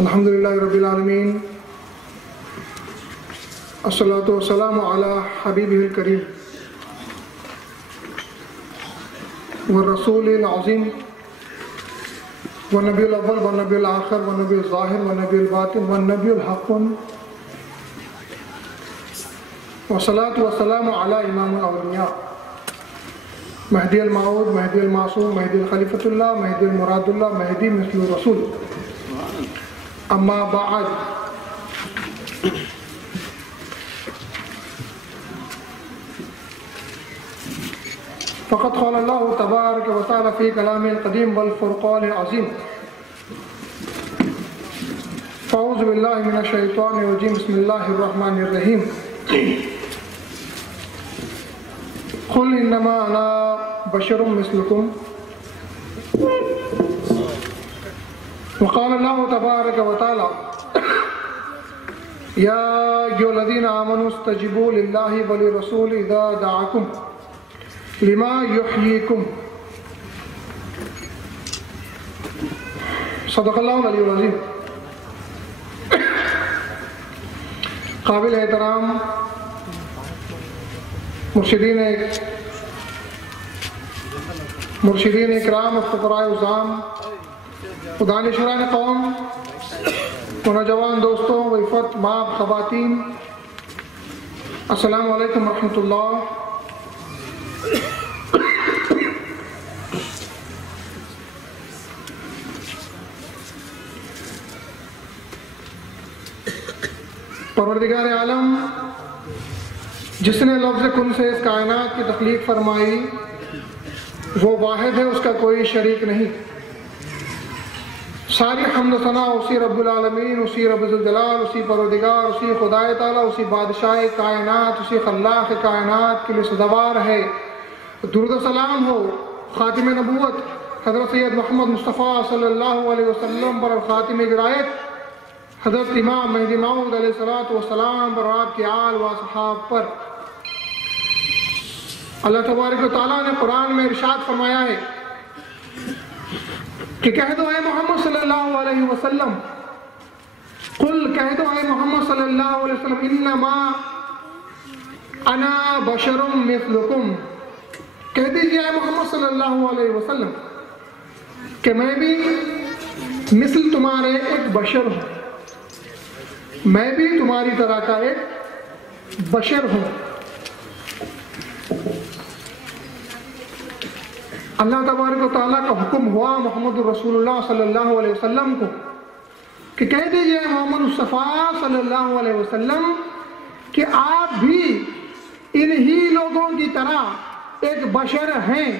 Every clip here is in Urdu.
الحمدللہ رب العالمین، الصلاۃ والسلام علی حبیبہ الکریم والرسول العظیم والنبی الاول والنبی الآخر والنبی الظاہر والنبی الباطن والنبی الحق، والصلاۃ والسلام علی امام الاولیاء مہدی الموعود، مہدی المعصوم، مہدی الخلیفۃ اللہ، مہدی المراد اللہ، مہدی مثل الرسول. اما بعد، فقد قال اللہ تبارک و تعالی فی کلام القدیم والفرقان العظیم. فاعوذ باللہ من الشیطان الرجیم، بسم اللہ الرحمن الرحیم. قل انما انا بشر مثلکم. وقال اللہ تبارک و تعالی یا ایھا الذین آمنوا استجیبوا للہ وللرسول اذا دعاکم لما یحییکم. صدق اللہ العلی العظیم. قابل احترام مرشدین اکرام، فقراء عظام، دانشوران قوم، نوجوان دوستوں، وفد ماں خواتین، السلام علیکم ورحمۃ اللہ. پروردگار عالم جس نے لفظ کن سے اس کائنات کی تخلیق فرمائی، وہ واحد ہے، اس کا کوئی شریک نہیں. ساری حمد و ثنا اسی رب العالمین، اسی رب ذوالجلال، اسی پروردگار، اسی خدائے تعالیٰ، اسی بادشاہ کائنات، اسی خلاق کائنات کے لیے سزاوار ہے. درود و سلام ہو خاتم نبوت حضرت سید محمد مصطفیٰ صلی اللہ علیہ وسلم پر، اور خاتم ولایت حضرت امام مہدی موعود علیہ السلام پر، اور آپ کے آل و اصحاب پر. اللہ تبارک و تعالیٰ نے قرآن میں ارشاد فرمایا ہے کہ کہہ دو اے محمد صلی اللہ علیہ وسلم، قل کہہ دو اے محمد صلی اللہ علیہ وسلم، انما انا بشر مثلکم. کہہ دیجئے اے محمد صلی اللہ علیہ وسلم کہ میں بھی مثل تمہارے ایک بشر ہوں، میں بھی تمہاری طرح کا ایک بشر ہوں. اللہ تبارک و تعالیٰ کا حکم ہوا محمد رسول اللہ صلی اللہ علیہ وسلم کو کہ کہہ دیجئے محمد مصطفیٰ صلی اللہ علیہ وسلم کہ آپ بھی انہی لوگوں کی طرح ایک بشر ہیں.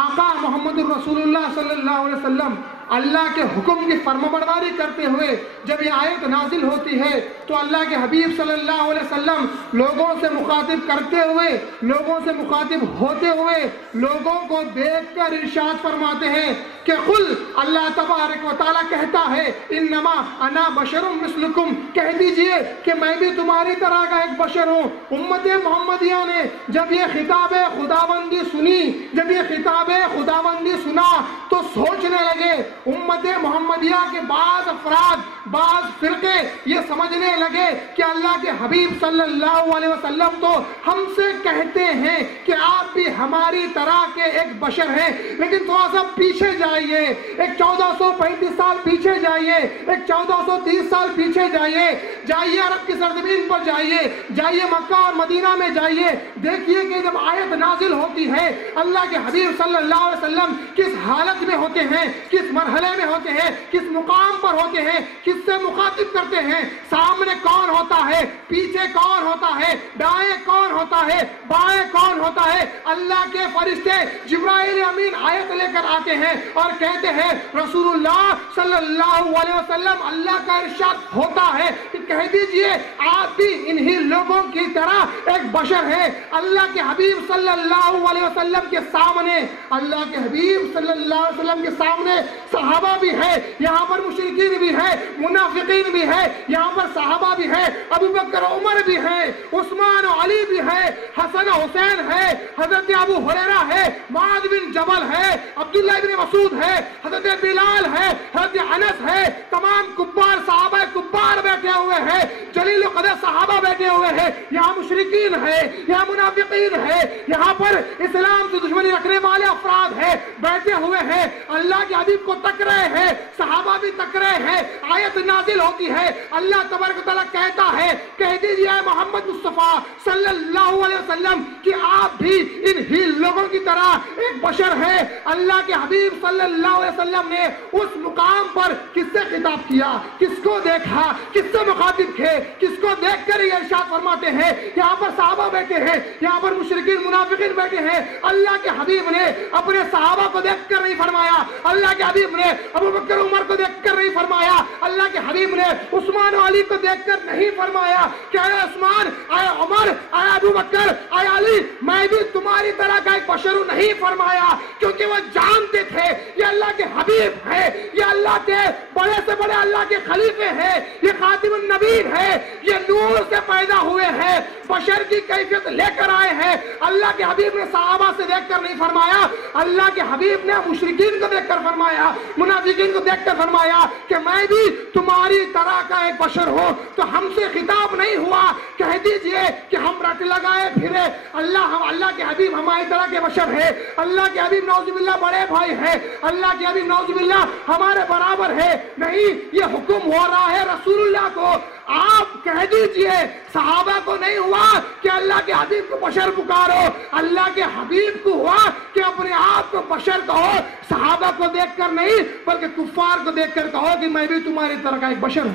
آقا محمد رسول اللہ صلی اللہ علیہ وسلم اللہ کے حکم کی فرمانبرداری کرتے ہوئے جب یہ آیت نازل ہوتی ہے تو اللہ کے حبیب صلی اللہ علیہ وسلم لوگوں سے مخاطب کرتے ہوئے، لوگوں سے مخاطب ہوتے ہوئے، لوگوں کو دیکھ کر ارشاد فرماتے ہیں کہ قل، اللہ تبارک و تعالیٰ کہتا ہے انما انا بشر مثلکم، کہہ دیجئے کہ میں بھی تمہاری طرح کا ایک بشر ہوں. امت محمدیہ نے جب یہ خطاب خداوندی سنی، جب یہ خطاب خداوندی سنا تو سوچنے لگے. امت محمدیہ کے بعض افراد، بعض فرقے یہ سمجھنے لگے کہ اللہ کے حبیب صلی اللہ علیہ وسلم تو ہم سے کہتے ہیں کہ آپ بھی ہماری طرح کے ایک بشر ہیں، لیکن تھوڑا سا پیچھے جائیے، ایک 1435 سال پیچھے جائیے، ایک 1430 سال پیچھے جائیے، جائیے عرب کی سرزمین پر جائیے، جائیے مکہ اور مدینہ میں جائیے، دیکھیے کہ جب آیت نازل ہوتی ہے اللہ کے حبیب صلی اللہ علیہ وسلم کس حالت میں ہوتے ہیں، کس مرحلے میں ہوتے ہیں، کس مقام پر ہوتے ہیں، کس سے مخاطب کرتے ہیں. سامنے کون ہوتا ہے، پیچھے کون ہوتا ہے، دائیں کون ہوتا ہے، بائیں کون ہوتا ہے. اللہ کے فرشتے جبرائیل امین آیت لے کر آتے ہیں اور کہتے ہیں رسول اللہ صلی اللہ علیہ وسلم اللہ کا ارشاد ہوتا ہے کہ کہہ دیجئے آپ بھی انہی لوگوں کی طرح ایک بشر ہے. اللہ کے حبیب صلی اللہ علیہ وسلم کے سامنے، اللہ کے حبیب صلی اللہ علیہ وسلم کے سامنے صحابہ بھی ہے، یہاں پر مشرکین بھی ہے، منافقین بھی ہے، یہاں پر صحابہ بھی ہے، ابو بکر عمر بھی ہے، عثمان و علی بھی ہے، حسن و حسین ہے، حضرت ابو ہریرہ ہے، معاذ بن جبل ہے، عبداللہ ابن مسعود ہے، حضرت بلال ہے، حضرت انس ہے، تمام کبار صحابہ کبار بیٹھے ہوئے ہیں، جلیل القدر صحابہ بیٹھے ہوئے ہیں، یہاں مشرکین ہے، یہاں منافقین ہے، یہاں پر اسلام سے دشمنی رکھنے والے افراد ہیں بیٹھے ہوئے ہیں، اللہ کے حبیب کو تک رہے ہیں، صحابہ بھی تک رہے ہیں، آیت نازل ہوتی ہے، اللہ تبارک و تعالیٰ کہتا ہے کہہ دیجئے اے محمد مصطفیٰ صلی اللہ علیہ وسلم کہ آپ بھی ان ہی لوگوں کی طرح ایک بشر ہے۔ اللہ کے حبیب صلی اللہ علیہ وسلم نے اس مقام پر کس سے خطاب کیا، کس کو دیکھا، کس سے مخاطب تھے، کس کو دیکھ کر یہ ارشاد فرماتے ہیں یہاں پر صحابہ بیٹھے ہیں، یہاں پر مشرکین منافقین بیٹھے ہیں، اللہ کے حبیب نے اپنے صحابہ کو دیکھ کر نہیں فرمایا، اللہ کے حبیب نے ابو بکر عمر کو دیکھ کر نہیں فرمایا، اللہ کے حبیب نے عثمان و علی کو دیکھ کر نہیں فرمایا کہ اے عثمان، اے عمر، اے ابو بکر، اے علی میں بھی تمہاری طرح کا ایک بشر نہیں فرمایا، کیونکہ وہ جانتے تھے یہ اللہ کے حبیب ہے، یہ اللہ کے بڑے سے بڑے اللہ کے خلیفے ہیں، یہ خاتم النبیین ہے، یہ نور سے پیدا ہوئے ہیں، بشر کی کیفیت لے کر آئے ہیں۔ اللہ کے حبیب نے صحابہ سے دیکھ کر نہیں فرمایا، اللہ کے حبیب نے مشرکین کو دیکھ کر فرمایا، منافقین کو دیکھ کر فرمایا کہ میں بھی تمہاری طرح کا ایک بشر ہوں۔ تو ہم سے خطاب نہیں ہوا کہہ دیجئے کہ ہم رٹ لگائے پھرے اللہ کے حبیب ہماری طرح کے بشر ہے، اللہ کے حبیب نعوذ باللہ بڑے بھائی ہے، اللہ کے حبیب نعوذ باللہ ہمارے برابر ہے، نہیں، یہ حکم ہو رہا ہے رسول اللہ کو۔ آپ کہہ دیجئے صحابہ کو نہیں ہوا کہ اللہ کے حبیب کو بشر پکارو، اللہ کے حبیب کو ہوا کہ اپنے آپ کو بشر کہو، صحابہ کو دیکھ کر نہیں بلکہ کفار کو دیکھ کر کہو کہ میں بھی تمہاری طرح کا ایک بشر ہوں۔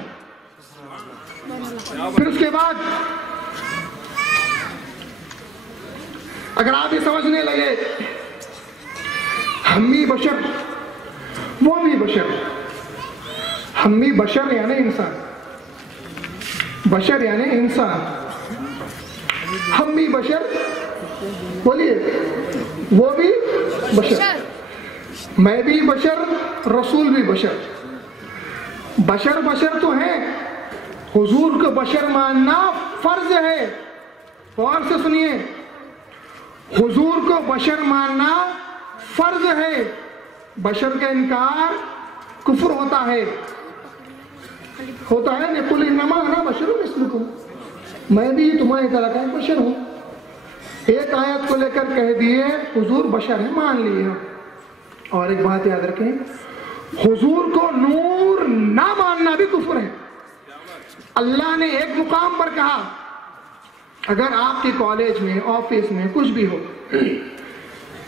پھر اس کے بعد اگر آپ یہ سمجھنے لگے ہم بھی بشر وہ بھی بشر، ہم بھی بشر یعنی انسان، بشر یعنی انسان، ہم بھی بشر، بولیے وہ بھی بشر، میں بھی بشر، رسول بھی بشر، بشر بشر تو ہیں، حضور کو بشر ماننا فرض ہے۔ غور سے سنیے، حضور کو بشر ماننا فرض ہے، بشر کا انکار کفر ہوتا ہے قُلْ إِنَّمَا أَنَا بَشَرٌ مِثْلُكُمْ، میں بھی تمہاری طرح کا ایک بشر ہوں۔ ایک آیت کو لے کر کہہ دیے حضور بشر ہے، مان لیے۔ اور ایک بات یاد رکھیں، حضور کو نور نہ ماننا بھی کفر ہے۔ اللہ نے ایک مقام پر کہا اگر آپ کے کالج میں، آفس میں کچھ بھی ہو،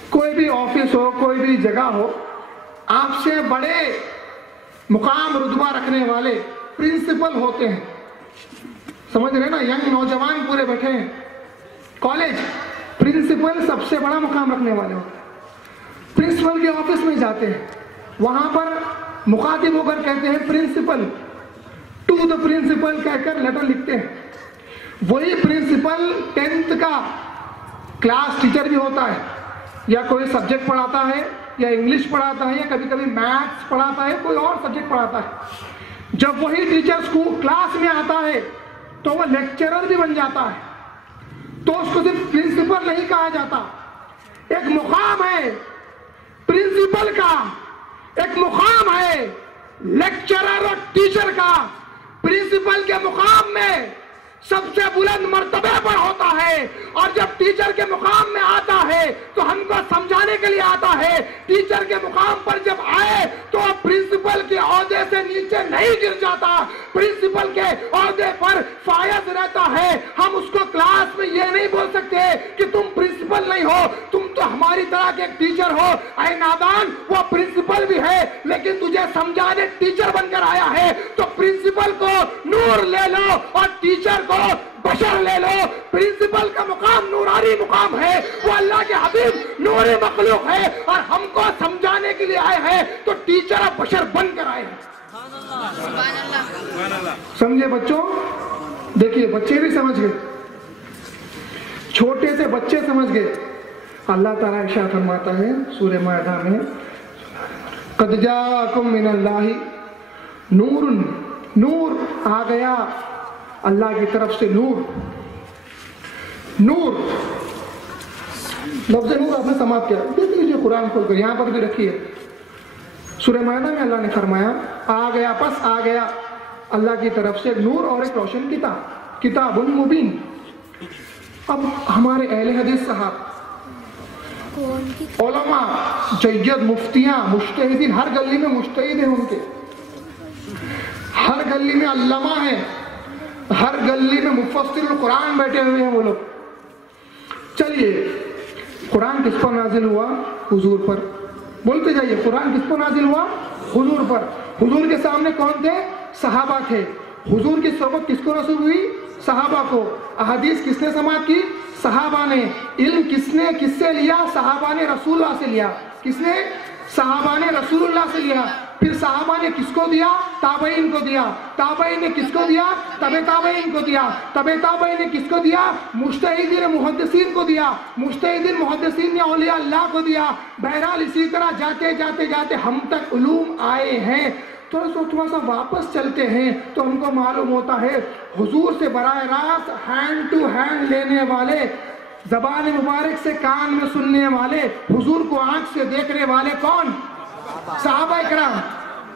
کوئی بھی آفس ہو، کوئی بھی جگہ ہو، آپ سے بڑے مقام رتبہ رکھنے والے پرنسپل ہوتے ہیں، سمجھ رہے نا، ینگ نوجوان پورے بیٹھے ہیں، کالج پرنسپل سب سے بڑا مقام رکھنے والے ہوتے ہیں، پرنسپل کے آفس میں جاتے ہیں، وہاں پر مخاطب ہو کر کہتے ہیں پرنسپل، ٹو دا پرنسپل کہہ کر لیٹر لکھتے ہیں۔ وہی پرنسپل 10th کا کلاس ٹیچر بھی ہوتا ہے، یا کوئی سبجیکٹ پڑھاتا ہے، یا انگلش پڑھاتا ہے، یا کبھی کبھی میتھس پڑھاتا ہے، کوئی اور سبجیکٹ پڑھاتا ہے۔ جب وہی ٹیچر کلاس میں آتا ہے تو وہ لیکچرر بھی بن جاتا ہے، تو اس کو صرف پرنسپل نہیں کہا جاتا، ایک مقام ہے پرنسپل کا، ایک مقام ہے لیکچرر اور ٹیچر کا۔ پرنسپل کے مقام میں سب سے بلند مرتبے پر ہوتا ہے، اور جب ٹیچر کے مقام میں آتا ہے تو ہم کو سمجھانے کے لیے آتا ہے۔ ٹیچر کے مقام پر جب آئے تو پرنسپل کے عہدے سے نیچے نہیں گر جاتا، پرنسپل کے عہدے پر فائز رہتا ہے۔ ہم اس کو کلاس میں یہ نہیں بول سکتے کہ تم پرنسپل نہیں ہو، تم تو ہماری طرح کے ایک ٹیچر ہو۔ اے نادان، وہ پرنسپل بھی ہے لیکن تجھے سمجھانے ٹیچر بن کر آیا ہے، تو پرنسپل کو نور لے لو اور ٹیچر کو بشر لے لو۔ پرنسپل کا مقام نورانی مقام ہے، وہ اللہ کے حبیب نوری مخلوق ہے، اور ہم کو سمجھانے کے لیے آئے ہیں، تو ٹیچر اور بشر بن کر آئے ہیں۔ سمجھے بچوں؟ دیکھیے بچے بھی سمجھ گئے، چھوٹے سے بچے سمجھ گئے۔ اللہ تعالیٰ ارشاد فرماتا ہے سورہ مائدہ میں قد جاءکم من اللہ نور، نور آ گیا اللہ کی طرف سے، نور، نور، لفظ نور آپ نے سماعت کیا، دیکھ لیجیے قرآن کھول کر، یہاں پر بھی رکھی ہے سورہ مائدہ میں اللہ نے فرمایا آ گیا، پس آ گیا اللہ کی طرف سے ایک نور اور ایک روشن کتاب، کتاب مبین۔ اب ہمارے اہل حدیث صاحب، علماء جید، مفتیاں، مجتہدین، ہر گلی میں مجتہد ہیں ان کے، ہر گلی میں علماء ہیں، ہر گلی میں مفسر القرآن بیٹھے ہوئے ہیں وہ لوگ۔ چلیے قرآن کس پر نازل ہوا؟ حضور پر، بولتے جائیے قرآن کس پر نازل ہوا؟ حضور پر۔ حضور کے سامنے کون تھے؟ صحابہ تھے۔ حضور کی صحبت کس کو نصیب ہوئی؟ صحابہ کو۔ احادیث کس نے سماعت کی؟ صحابہ نے۔ علم کس نے کس سے لیا؟ صحابہ نے رسول اللہ سے لیا۔ کس نے؟ صحابہ نے رسول اللہ سے لیا۔ پھر صحابہ نے کس کو دیا؟ تابعین کو دیا۔ تابعین نے کس کو دیا؟ تبع تابعین کو دیا۔ تبع تابعین نے کس کو دیا؟ مجتہدین محدثین کو دیا۔ مجتہدین محدثین نے اولیاء اللہ کو دیا۔ بہرحال اسی طرح جاتے جاتے جاتے ہم تک علوم آئے ہیں۔ تھوڑا سا واپس چلتے ہیں تو ہم کو معلوم ہوتا ہے حضور سے براہ راست ہینڈ ٹو ہینڈ لینے والے، زبان مبارک سے کان میں سننے والے، حضور کو آنکھ سے دیکھنے والے کون؟ صحابہ اکرام۔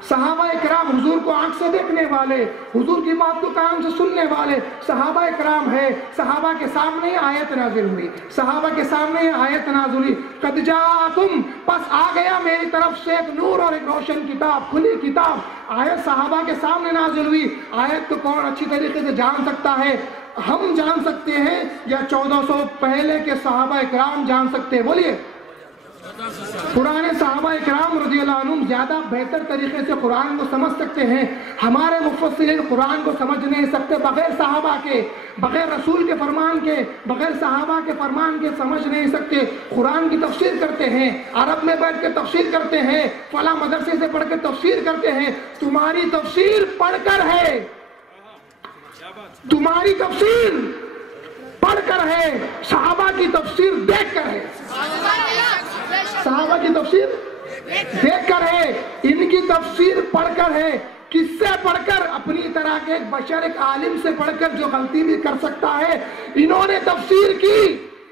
صحابہ اکرام حضور کو آنکھ سے دیکھنے والے، حضور کی بات کو کان سے سننے والے صحابہ اکرام ہے۔ صحابہ کے سامنے آیت نازل ہوئی، صحابہ کے سامنے آیت نازل ہوئی، قد جاءکم، پس آ گیا میری طرف سے ایک نور اور ایک روشن کتاب، کھلی کتاب۔ آیت صحابہ کے سامنے نازل ہوئی۔ آیت کو کون اچھی طریقے سے جان سکتا ہے؟ ہم جان سکتے ہیں یا 1400 پہلے کے صحابہ اکرام جان سکتے ہیں؟ بولیے۔ پرانے صحابہ اکرام رضی اللہ عنہم زیادہ بہتر طریقے سے قرآن کو سمجھ سکتے ہیں۔ ہمارے مفسرین قرآن کو سمجھ نہیں سکتے، بغیر صحابہ کے، بغیر رسول کے فرمان کے، بغیر صحابہ کے فرمان کے سمجھ نہیں سکتے۔ قرآن کی تفسیر کرتے ہیں، عرب میں بیٹھ کے تفسیر کرتے ہیں، فلاں مدرسے سے پڑھ کے تفسیر کرتے ہیں۔ تمہاری تفسیر پڑھ کر ہے، تمہاری تفسیر پڑھ کر ہے، صحابہ کی تفسیر دیکھ کر ہے۔ صحابہ کی تفسیر دیکھ کر ہے، ان کی تفسیر پڑھ کر ہے۔ کس سے پڑھ کر؟ اپنی طرح کے ایک بشر، ایک عالم سے پڑھ کر جو غلطی بھی کر سکتا ہے۔ انہوں نے تفسیر کی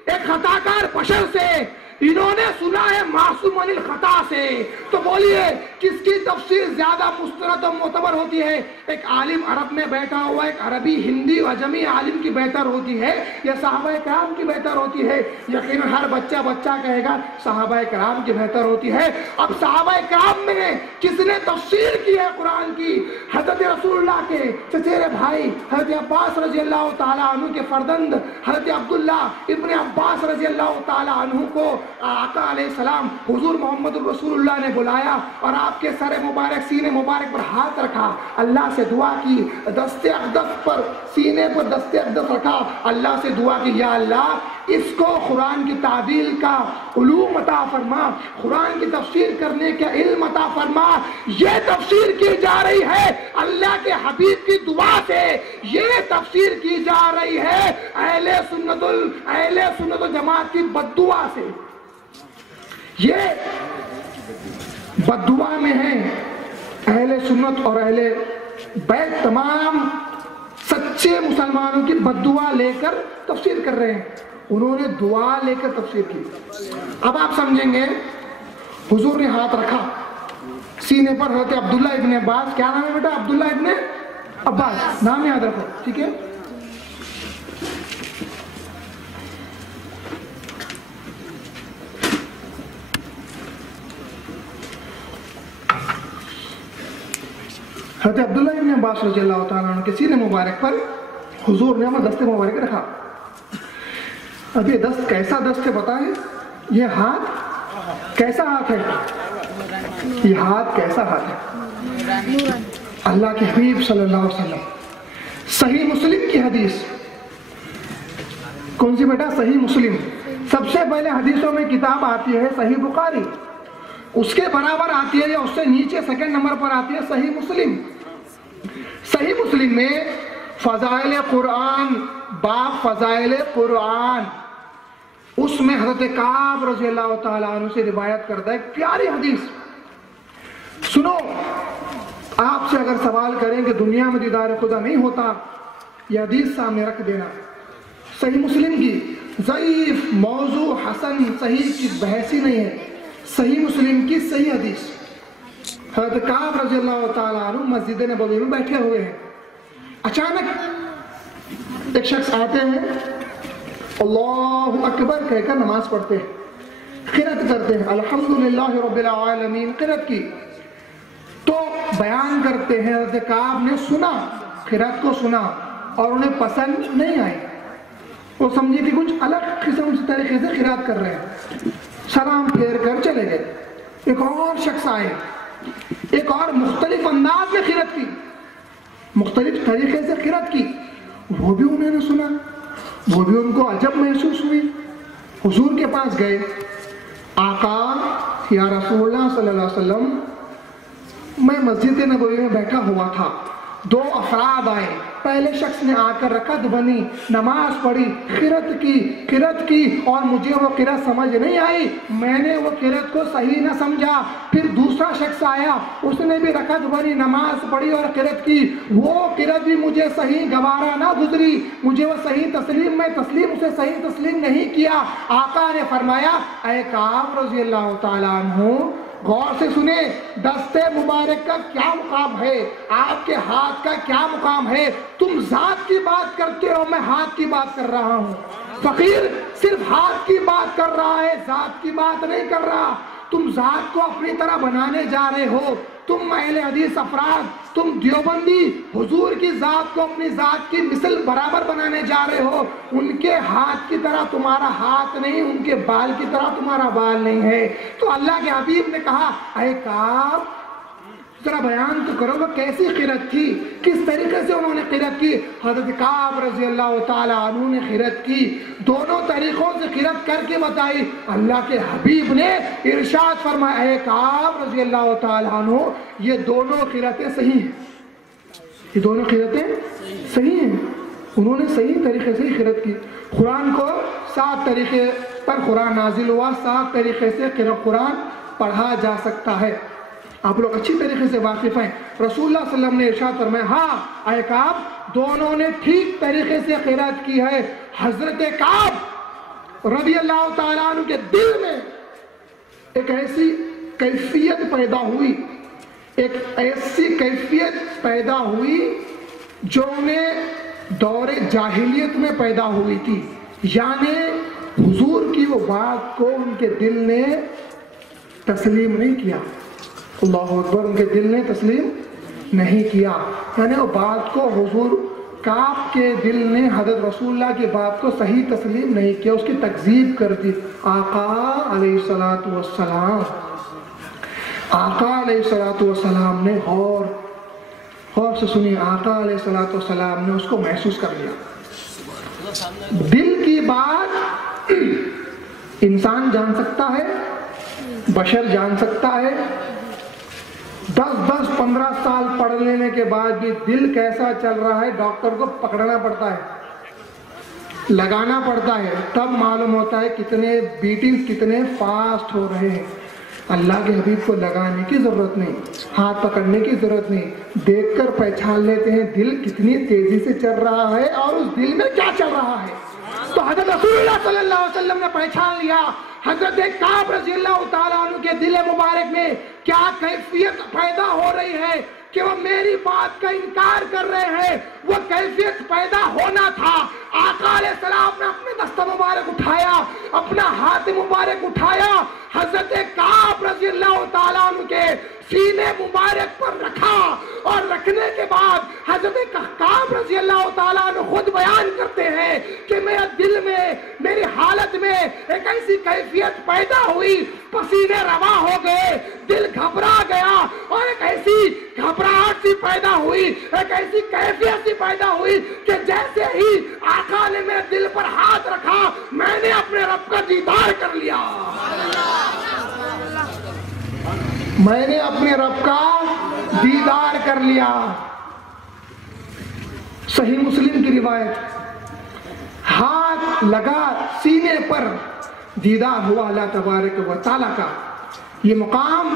ایک خطا کار بشر سے، انہوں نے سنا ہے معصوم عن الخطا سے۔ تو بولیے کس کی تفسیر زیادہ مستند و معتبر ہوتی ہے؟ ایک عالم عرب میں بیٹھا ہوا ایک عربی، ہندی، عجمی عالم کی بہتر ہوتی ہے یا صحابہ کرام کی بہتر ہوتی ہے؟ یقیناً ہر بچہ کہے گا صحابہ کرام کی بہتر ہوتی ہے۔ اب صحابہ کرام میں جس نے تفسیر کی ہے قرآن کی، حضرت رسول اللہ کے چچیرے بھائی حضرت عباس رضی اللہ تعالیٰ عنہ کے فرزند حضرت عبداللہ ابن عباس رضی اللہ تعالیٰ عنہ کو آقا علیہ السلام حضور محمد رسول اللہ نے بلایا اور آپ کے سر مبارک، سینے مبارک پر ہاتھ رکھا، اللہ سے دعا کی، دست اقدس پر، سینے پر دست اقدس رکھا، اللہ سے دعا کی یا اللہ اس کو قرآن کی تعبیر کا علوم عطا فرما، قرآن کی تفسیر کرنے کا علم عطا فرما۔ یہ تفسیر کی جا رہی ہے اللہ کے حبیب کی دعا سے، یہ تفسیر کی جا رہی ہے اہل سنت جماعت کی بد دعا سے۔ یہ بد دعا میں ہیں اہل سنت اور اہل بیت، تمام سچے مسلمانوں کی بد دعا لے کر تفسیر کر رہے ہیں۔ انہوں نے دعا لے کر تفسیر کی۔ اب آپ سمجھیں گے، حضور نے ہاتھ رکھا سینے پر، حضرت عبداللہ ابن عباس، کیا نام ہے بیٹا؟ عبداللہ ابن عباس، نام یاد رکھو، ٹھیک ہے؟ حضرت عبداللہ ابن عباس رضی اللہ تعالیٰ عنہ کے سینے مبارک پر حضور نے ہمیں دست مبارک رکھا۔ اب یہ دست کیسا دست ہے بتائیں؟ یہ ہاتھ کیسا ہاتھ ہے؟ یہ ہاتھ کیسا ہاتھ ہے؟ اللہ کے حبیب صلی اللہ علیہ وسلم، صحیح مسلم کی حدیث، کون سی بیٹا؟ صحیح مسلم۔ سب سے پہلے حدیثوں میں کتاب آتی ہے صحیح بخاری، اس کے برابر آتی ہے یا اس سے نیچے سیکنڈ نمبر پر آتی ہے صحیح مسلم۔ صحیح مسلم میں فضائل قرآن، باب فضائل قرآن، اس میں حضرت کعب رضی اللہ تعالیٰ عنہ سے روایت کرتا ہے ایک پیاری حدیث۔ سنو، آپ سے اگر سوال کریں کہ دنیا میں دیدار خدا نہیں ہوتا، یہ حدیث سامنے رکھ دینا، صحیح مسلم کی، ضعیف، موضوع، حسن، صحیح کی بحث ہی نہیں ہے، صحیح مسلم کی صحیح حدیث۔ حضرت کعب رضی اللہ تعالیٰ عنہ مسجد نبوی میں بیٹھے ہوئے ہیں، اچانک ایک شخص آتے ہیں، اللہ اکبر کہہ کر نماز پڑھتے ہیں، قرأت کرتے ہیں، الحمدللہ رب العالمین قرأت کی، تو بیان کرتے ہیں حضرت کعب نے سنا، قرأت کو سنا اور انہیں پسند نہیں آئی، وہ سمجھی کہ کچھ الگ قسم سے طریقے سے قرأت کر رہے ہیں، سلام پھیر کر چلے گئے۔ ایک اور شخص آئے، ایک اور مختلف انداز میں قرأت کی، مختلف طریقے سے قرأت کی، وہ بھی انہوں نے سنا، وہ بھی ان کو عجب محسوس ہوئی، حضور کے پاس گئے، آقا یا رسول اللہ صلی اللہ علیہ وسلم، میں مسجد نبوی میں بیٹھا ہوا تھا، دو افراد آئے، پہلے شخص نے آ کر رکعت بنی، نماز پڑھی، قرأت کی اور مجھے وہ قرأت سمجھ نہیں آئی، میں نے وہ قرأت کو صحیح نہ سمجھا، پھر دوسرا شخص آیا، اس نے بھی رکعت بنی، نماز پڑھی اور قرأت کی، وہ قرأت بھی مجھے صحیح گوارا نہ گزری، مجھے وہ صحیح تسلیم، میں اسے صحیح تسلیم نہیں کیا۔ آقا نے فرمایا، اے کعب رضی اللہ تعالیٰ عنہ، غور سے سنیں، دستے مبارک کا کیا مقام ہے، آپ کے ہاتھ کا کیا مقام ہے، تم ذات کی بات کرتے ہو، میں ہاتھ کی بات کر رہا ہوں، فقیر صرف ہاتھ کی بات کر رہا ہے، ذات کی بات نہیں کر رہا، تم ذات کو اپنی طرح بنانے جا رہے ہو، تم اہل حدیث افراد، تم دیوبندی حضور کی ذات کو اپنی ذات کی مثل برابر بنانے جا رہے ہو، ان کے ہاتھ کی طرح تمہارا ہاتھ نہیں، ان کے بال کی طرح تمہارا بال نہیں ہے۔ تو اللہ کے حبیب نے کہا، اے کعب ذرا بیان تو کرو وہ کیسی قرأت تھی، کس طریقے سے انہوں نے قرأت کی۔ حضرت کعب رضی اللہ تعالیٰ عنہ نے قرأت کی، دونوں طریقوں سے قرأت کر کے بتائی۔ اللہ کے حبیب نے ارشاد فرمایا، اے کعب رضی اللہ تعالیٰ عنہ، یہ دونوں قرأتیں صحیح ہیں، یہ دونوں قرأتیں صحیح ہیں، انہوں نے صحیح طریقے سے قرأت کی۔ قرآن کو 7 طریقے پر قرآن نازل ہوا، 7 طریقے سے قرآن پڑھا جا سکتا ہے، آپ لوگ اچھی طریقے سے واقف ہیں۔ رسول اللہ صلی اللہ علیہ وسلم نے ارشاد فرمایا، ہاں اے کعب دونوں نے ٹھیک طریقے سے قرأت کی ہے۔ حضرت کعب رضی اللہ تعالیٰ عنہ کے دل میں ایک ایسی کیفیت پیدا ہوئی، ایک ایسی کیفیت پیدا ہوئی جو انہیں دور جاہلیت میں پیدا ہوئی تھی، یعنی حضور کی وہ بات کو ان کے دل نے تسلیم نہیں کیا، اللہ اکبر، ان کے دل نے تسلیم نہیں کیا، یعنی وہ بات کو حضور کعب کے دل نے حضرت رسول اللہ کی بات کو صحیح تسلیم نہیں کیا، اس کی تکذیب کر دی۔ آقا علیہ السلام، آقا علیہ السلام نے غور سے سنی، آقا علیہ السلام نے اس کو محسوس کر لیا۔ دل کی بات انسان جان سکتا ہے، بشر جان سکتا ہے، 10 15 سال پڑھ لینے کے بعد بھی دل کیسا چل رہا ہے ڈاکٹر کو پکڑنا پڑتا ہے، لگانا پڑتا ہے، تب معلوم ہوتا ہے کتنے بیٹنگ کتنے فاسٹ ہو رہے ہیں۔ اللہ کے حبیب کو لگانے کی ضرورت نہیں، ہاتھ پکڑنے کی ضرورت نہیں، دیکھ کر پہچان لیتے ہیں دل کتنی تیزی سے چل رہا ہے اور اس دل میں کیا چل رہا ہے۔ تو حضرت رسول اللہ صلی اللہ علیہ وسلم نے پہچان لیا حضرت کعب رضی اللہ تعالیٰ عنہ کے دل مبارک میں کیا کیفیت پیدا ہو رہی ہے کہ وہ میری بات کا انکار کر رہے ہیں، وہ کیفیت پیدا ہونا تھا۔ آقا علیہ السلام نے اپنے دستہ مبارک اٹھایا، اپنا ہاتھ مبارک اٹھایا، حضرت کعب رضی اللہ تعالیٰ عنہ کے سینے مبارک پر رکھا، اور رکھنے کے بعد حضرت کعب رضی اللہ تعالیٰ عنہ خود بیان کرتے ہیں کہ میرے دل میں، میری حالت میں ایک ایسی کیفیت پیدا ہوئی، پسینے روا ہو گئے، دل گھبرا گیا، اور ایک ایسی گھبراہٹ سی پیدا ہوئی، ایک ایسی کیفیت سی پیدا ہوئی کہ جیسے ہی آقا نے میرے دل پر ہاتھ رکھا میں نے اپنے رب کا دیدار کر لیا، میں نے اپنے رب کا دیدار کر لیا۔ صحیح مسلم کی روایت، ہاتھ لگا سینے پر، دیدار ہوا اللہ تبارک و تعالیٰ کا۔ یہ مقام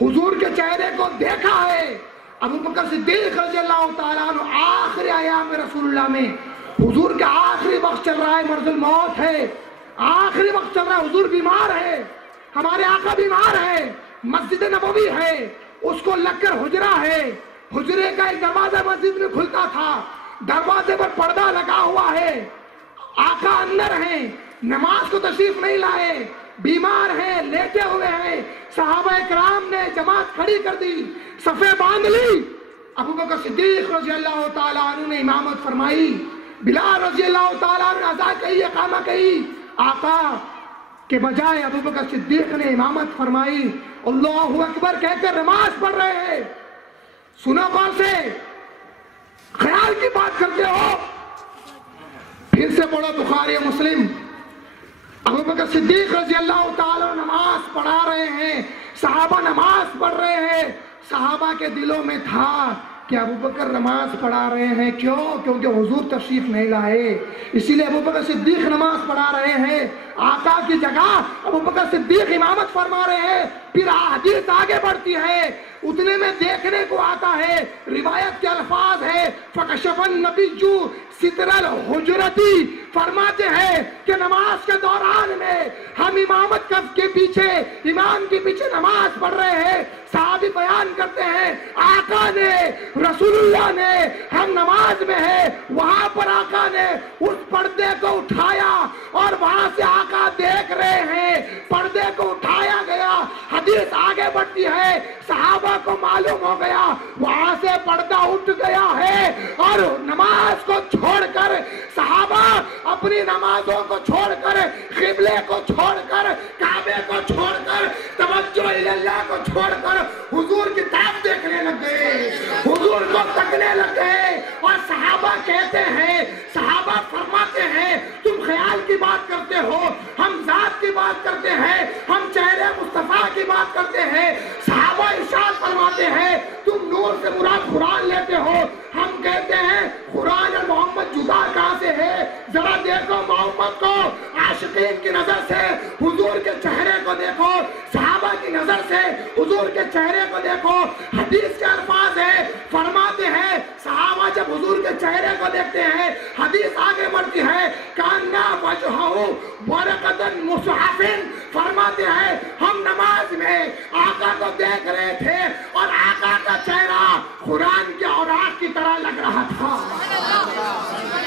حضور کے چہرے کو دیکھا ہے۔ ابو بکر صدیق رضی اللہ تعالیٰ عنہ آخری ایام رسول اللہ میں، حضور کا آخری وقت چل رہا ہے، مرض الموت ہے، آخری وقت چل رہا ہے، حضور بیمار ہے، ہمارے آقا بیمار ہے، مسجد نبوی ہے، اس کو لگ کر حجرہ ہے، حجرے کا ایک دروازہ مسجد میں کھلتا تھا، دروازے پر پردہ لگا ہوا ہے، آقا اندر ہیں، نماز کو تشریف نہیں لائے، بیمار ہیں، لیٹے ہوئے ہیں، صحابہ کرام نے جماعت کھڑی کر دی، صفیں باندھ لی، ابو بکر صدیق رضی اللہ تعالیٰ عنہ نے امامت فرمائی، بلال رضی اللہ تعالیٰ عنہ نے اذان کہی، اقامہ کہی، آقا کے بجائے ابو بکر صدیق نے امامت فرمائی، اللہ اکبر کہہ کر نماز پڑھ رہے ہیں۔ سنو کون سے خیال کی بات کرتے ہو؟ پھر سے پڑھو بخاری مسلم، ابو بکر صدیق رضی اللہ تعالیٰ نماز پڑھا رہے ہیں، صحابہ نماز پڑھ رہے ہیں، صحابہ کے دلوں میں تھا کہ ابو بکر نماز پڑھا رہے ہیں، کیوں؟ کیونکہ حضور تشریف نہیں لائے، اسی لیے ابو بکر صدیق نماز پڑھا رہے ہیں، آقا کی جگہ ابو بکر صدیق امامت فرما رہے ہیں۔ پھر حدیث آگے بڑھتی ہے، اتنے میں دیکھنے کو آتا ہے، روایت کے الفاظ ہے فَكَشَفَ النَّبِيُّ سِتْرَ الْحُجْرَةِ، فرماتے ہیں کہ نماز کے دوران میں ہم امامت کے پیچھے، امام کے پیچھے نماز پڑھ رہے ہیں، صحابی بیان کرتے ہیں آقا نے، رسول اللہ نے، ہم نماز میں ہیں، وہاں پر آقا نے اس پردے کو اٹھایا اور وہاں سے آقا دیکھ رہے ہیں، پردے کو اٹھایا گیا، حدیث آگے بڑھتی ہے، صحابہ کو معلوم ہو گیا وہاں سے پردہ اٹھ گیا ہے، اور نماز کو چھوڑ کر صحابہ اپنی نمازوں کو چھوڑ کر، قبلے کو چھوڑ کر، کعبے کو چھوڑ کر، توجہ اللہ کو چھوڑ کر حضور کی طرف دیکھنے لگ گئے، حضور کو تکنے لگ گئے، اور صحابہ کہتے ہیں، صحابہ فرماتے ہیں تم خیال کی بات کرتے ہو، ہم ذات کی بات کرتے ہیں، ہم چہرے مصطفیٰ کی بات کرتے ہیں، صحابہ ارشاد فرماتے ہیں تم نور سے مراد قرآن لیتے ہو، ہم کہتے ہیں قرآن اور محمد جدا کہاں سے ہے؟ ذرا دیکھو محمد کو عاشقین کی نظر سے، حضور کے چہرے کو دیکھو، صحابہ کی نظر سے حضور کے چہرے کو دیکھو، حدیث کے الفاظ ہے، فرماتے ہیں صحابہ جب حضور کے چہرے کو دیکھتے ہیں، حدیث آگے بڑھتی ہے کانا وجہہ ورقۃ مصحف، فرماتے ہیں ہم نماز میں آقا کو دیکھ رہے تھے اور آقا کا چہرہ قرآن کے اوراق کی طرح لگ رہا تھا،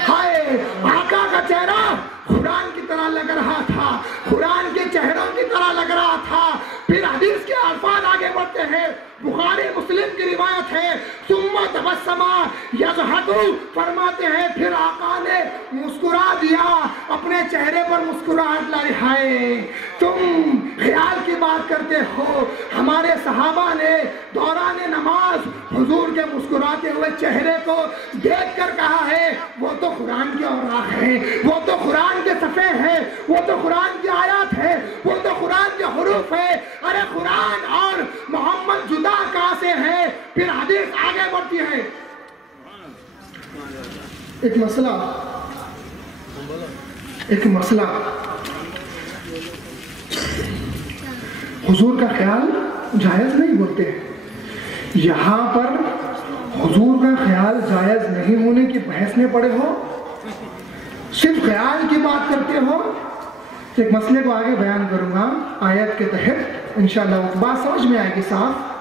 ہائے آقا کا چہرہ قرآن کی طرح لگ رہا تھا، قرآن کے چہروں کی طرح لگ رہا تھا۔ پھر حدیث کے الفاظ آگے بڑھتے ہیں، بخاری مسلم کی روایت ہے ثم تبسم یضحک، فرماتے ہیں پھر آقا نے مسکرا دیا، اپنے چہرے پر مسکراہٹ لائی، ہائے تم خیال کی بات کرتے ہو، ہمارے صحابہ نے دوران نماز حضور کے مسکراتے ہوئے چہرے کو دیکھ کر کہا ہے وہ تو قرآن کے اوراق ہیں، وہ تو قرآن کے صفحے ہیں، وہ تو قرآن کی آیات ہے، وہ تو قرآن کے حروف ہے، ارے قرآن اور محمد جدا کہاں سے ہے؟ پھر حدیث آگے بڑھتی ہے، ایک مسئلہ حضور کا خیال جائز نہیں بولتے ہیں، یہاں پر حضور کا خیال جائز نہیں ہونے کی بحث میں پڑے ہو، صرف خیال کی بات کرتے ہو۔ ایک مسئلے کو آگے بیان کروں گا آیت کے تحت، انشاءاللہ بات سمجھ میں آئے گی صاحب۔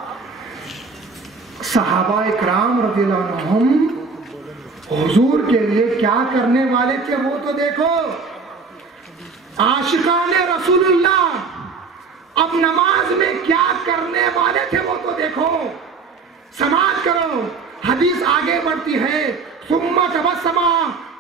صحابہ اکرام رضی اللہ عنہم حضور کے لیے کیا کرنے والے تھے وہ تو دیکھو، عاشقان رسول اللہ اب نماز میں کیا کرنے والے تھے وہ تو دیکھو، سماعت کرو، حدیث آگے بڑھتی ہے ثم تبسم،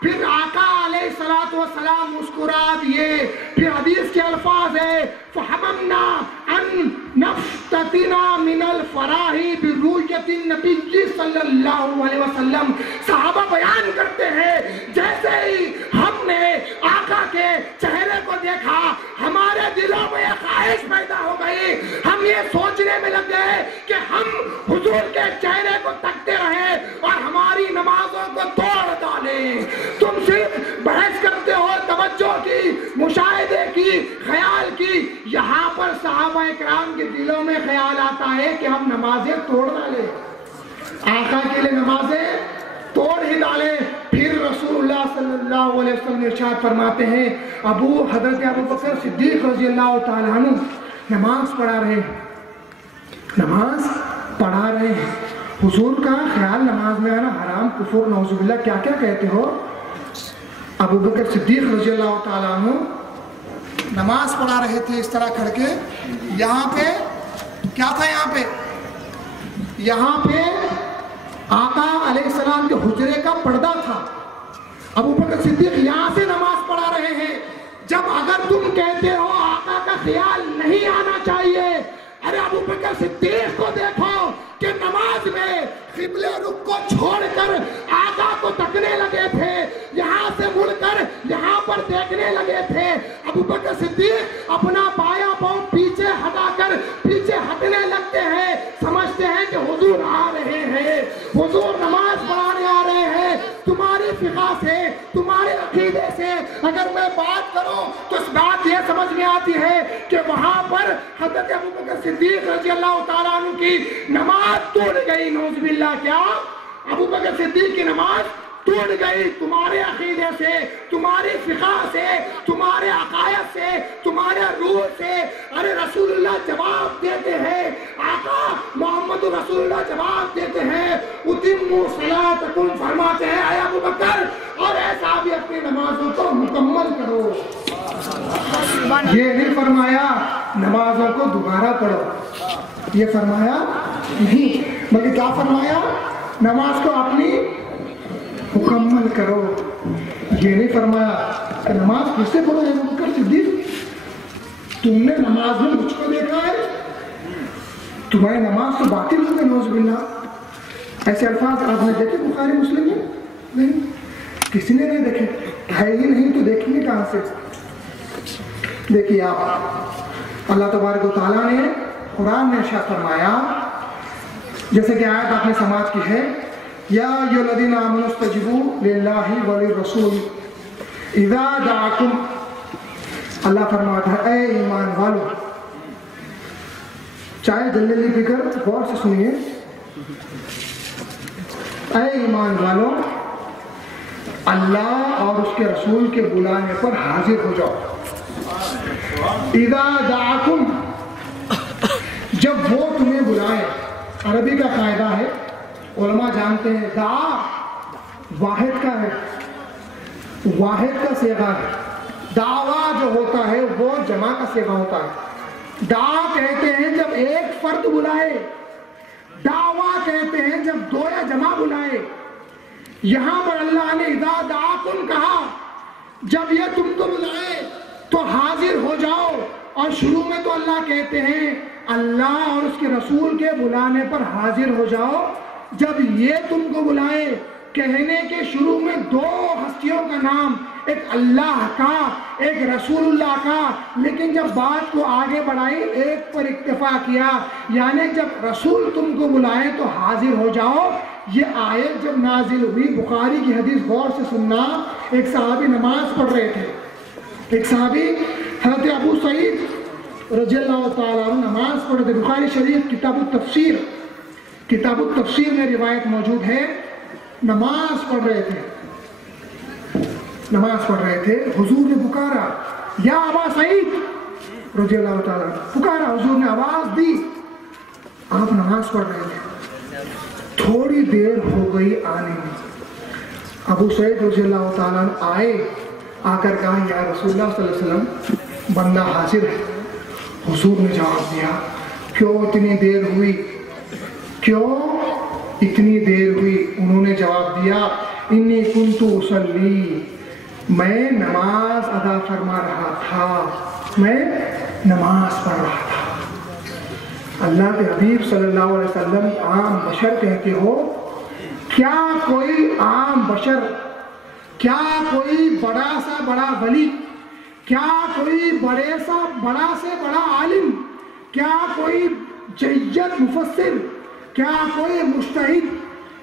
پھر آقا علیہ السلام مسکرا دیے، پھر حدیث کے الفاظ ہے فَحَمَمْنَا أَن نَفْتَتِنَا مِنَ الْفَرَاحِ بِرُؤْيَةِ النَّبِيِّ صلی اللہ علیہ وسلم، صحابہ بیان کرتے ہیں جیسے ہی ہم نے آقا کے چہرے کو دیکھا ہمارے دلوں میں ایک خواہش پیدا ہو گئی، ہم یہ سوچنے میں لگ گئے کہ ہم حضور کے چہرے کو تکتے رہیں اور ہماری نمازوں کو توڑ ڈالیں۔ تم صرف بحث کرتے ہو توجہ کی، مشاہدے کی، خیال کی، یہاں پر صحابہ کرام کے دلوں میں خیال آتا ہے کہ ہم نمازیں توڑ ڈالیں، آقا کے لیے نمازیں توڑ ہی ڈالیں۔ پھر رسول اللہ صلی اللہ علیہ وسلم ارشاد فرماتے ہیں، حضرت ابو بکر صدیق رضی اللہ تعالیٰ عنہ نماز پڑھا رہے ہیں، حضور کا خیال نماز میں آنا حرام، کفر، نعوذ باللہ، کیا کیا کہتے ہو؟ ابو بکر صدیق رضی اللہ تعالیٰ عنہ نماز پڑھا رہے تھے اس طرح کھڑ کے، یہاں پہ کیا تھا، یہاں پہ آقا علیہ السلام کے حجرے کا پردہ تھا، ابو بکر صدیق یہاں سے نماز پڑھا رہے ہیں۔ جب اگر تم کہتے ہو آقا کا خیال نہیں آنا چاہیے، ارے ابو بکر صدیق کو دیکھو کہ نماز میں قبلہ رخ کو چھوڑ کر آقا کو تکنے لگے تھے، یہاں سے مڑ کر یہاں پر دیکھنے لگے تھے۔ ابو بکر صدیق اپنا بایاں پاؤں پیچھے ہٹا کر پیچھے ہٹنے لگتے ہیں، سمجھتے ہیں کہ حضور آ رہے ہیں، حضور نماز پڑھانے آ رہے ہیں۔ تمہاری فقہ سے، تمہارے عقیدے سے اگر میں بات کروں تو اس بات یہ سمجھ میں آتی ہے کہ وہاں پر حضرت ابو بکر صدیق رضی اللہ تعالیٰ عنہ کی نماز ٹوٹ گئی، نعوذ باللہ۔ کیا ابو بکر صدیق کی نماز ٹوٹ گئی؟ تمہارے عقیدے سے، تمہاری فقہ سے، تمہارے عقائد سے، تمہارے روح سے۔ ارے رسول اللہ جواب دیتے ہیں، آقا محمد رسول اللہ جواب دیتے ہیں، اتموا صلاتکم، فرماتے ہیں اے ابو بکر اور اے صحابی اپنی نمازوں کو مکمل کرو۔ یہ نہیں فرمایا نمازوں کو دوبارہ پڑھو، یہ فرمایا نہیں، بلکہ کیا فرمایا؟ نماز کو اپنی مکمل کرو۔ یہ نہیں فرمایا کہ نماز کس سے پڑھو؟ ابو بکر صدیق، تم نے نماز میں مجھ کو دیکھا ہے، تمہاری نماز تو باطل ہو گئی، نعوذ باللہ۔ ایسے الفاظ آپ نے دیکھے بخاری مسلم میں؟ نہیں، کسی نے نہیں دیکھے، ہے ہی نہیں تو دیکھیں گے کہاں سے؟ دیکھیے آپ، اللہ تبارک و تعالیٰ نے قرآن میں ارشاد فرمایا، جیسے کہ آیت آپ نے سماعت کی ہے، یا ایھا الذین آمنوا استجیبوا للہ وللرسول اذا دعاکم، اللہ فرماتا ہے اے ایمان والو، چاہے جلدی فکر غور سے سنیے، اے ایمان والو اللہ اور اس کے رسول کے بلانے پر حاضر ہو جاؤ۔ اذا دعاکم، جب وہ تمہیں بلائے، عربی کا قاعدہ ہے، علماء جانتے ہیں، دعا واحد کا ہے، واحد کا صیغہ ہے، دعویٰ جو ہوتا ہے وہ جمع کا صیغہ ہوتا ہے۔ دعا کہتے ہیں جب ایک فرد بلائے، دعویٰ کہتے ہیں جب دو یا جمع بلائے۔ یہاں پر اللہ نے اذا دعاکم کہا، جب یہ تم کو بلائے تو حاضر ہو جاؤ، اور شروع میں تو اللہ کہتے ہیں اللہ اور اس کے رسول کے بلانے پر حاضر ہو جاؤ۔ جب یہ تم کو بلائے، کہنے کے شروع میں دو ہستیوں کا نام، ایک اللہ کا، ایک رسول اللہ کا، لیکن جب بات کو آگے بڑھائی ایک پر اکتفا کیا، یعنی جب رسول تم کو بلائے تو حاضر ہو جاؤ۔ یہ آیت جب نازل ہوئی، بخاری کی حدیث غور سے سننا، ایک صحابی نماز پڑھ رہے تھے، ایک صحابی حضرت ابو سعید رضی اللہ تعالیٰ عنہ نماز پڑھ رہے تھے۔ بخاری شریف کتاب التفسیر میں روایت موجود ہے، نماز پڑھ رہے تھے، حضور نے پکارا یا ابا سعید رضی اللہ تعالیٰ عنہ، پکارا، حضور نے آواز دی، آپ نماز پڑھ رہے تھے، تھوڑی دیر ہو گئی آنے میں، ابو سعید رضی اللہ تعالیٰ عنہ آئے، آ کر کہا یا رسول اللہ صلی اللہ علیہ وسلم بندہ حاضر ہے۔ حضور نے جواب دیا کیوں اتنی دیر ہوئی، کیوں اتنی دیر ہوئی؟ انہوں نے جواب دیا انی کنت اصلی، میں نماز ادا فرما رہا تھا، میں نماز پڑھ رہا تھا۔ اللہ کے حبیب صلی اللہ علیہ وسلم عام بشر کہتے ہو، کیا کوئی عام بشر، کیا کوئی بڑا سا بڑا ولی، کیا کوئی بڑے سا بڑا سے بڑا عالم، کیا کوئی جید مفسر، کیا کوئی مجتہد،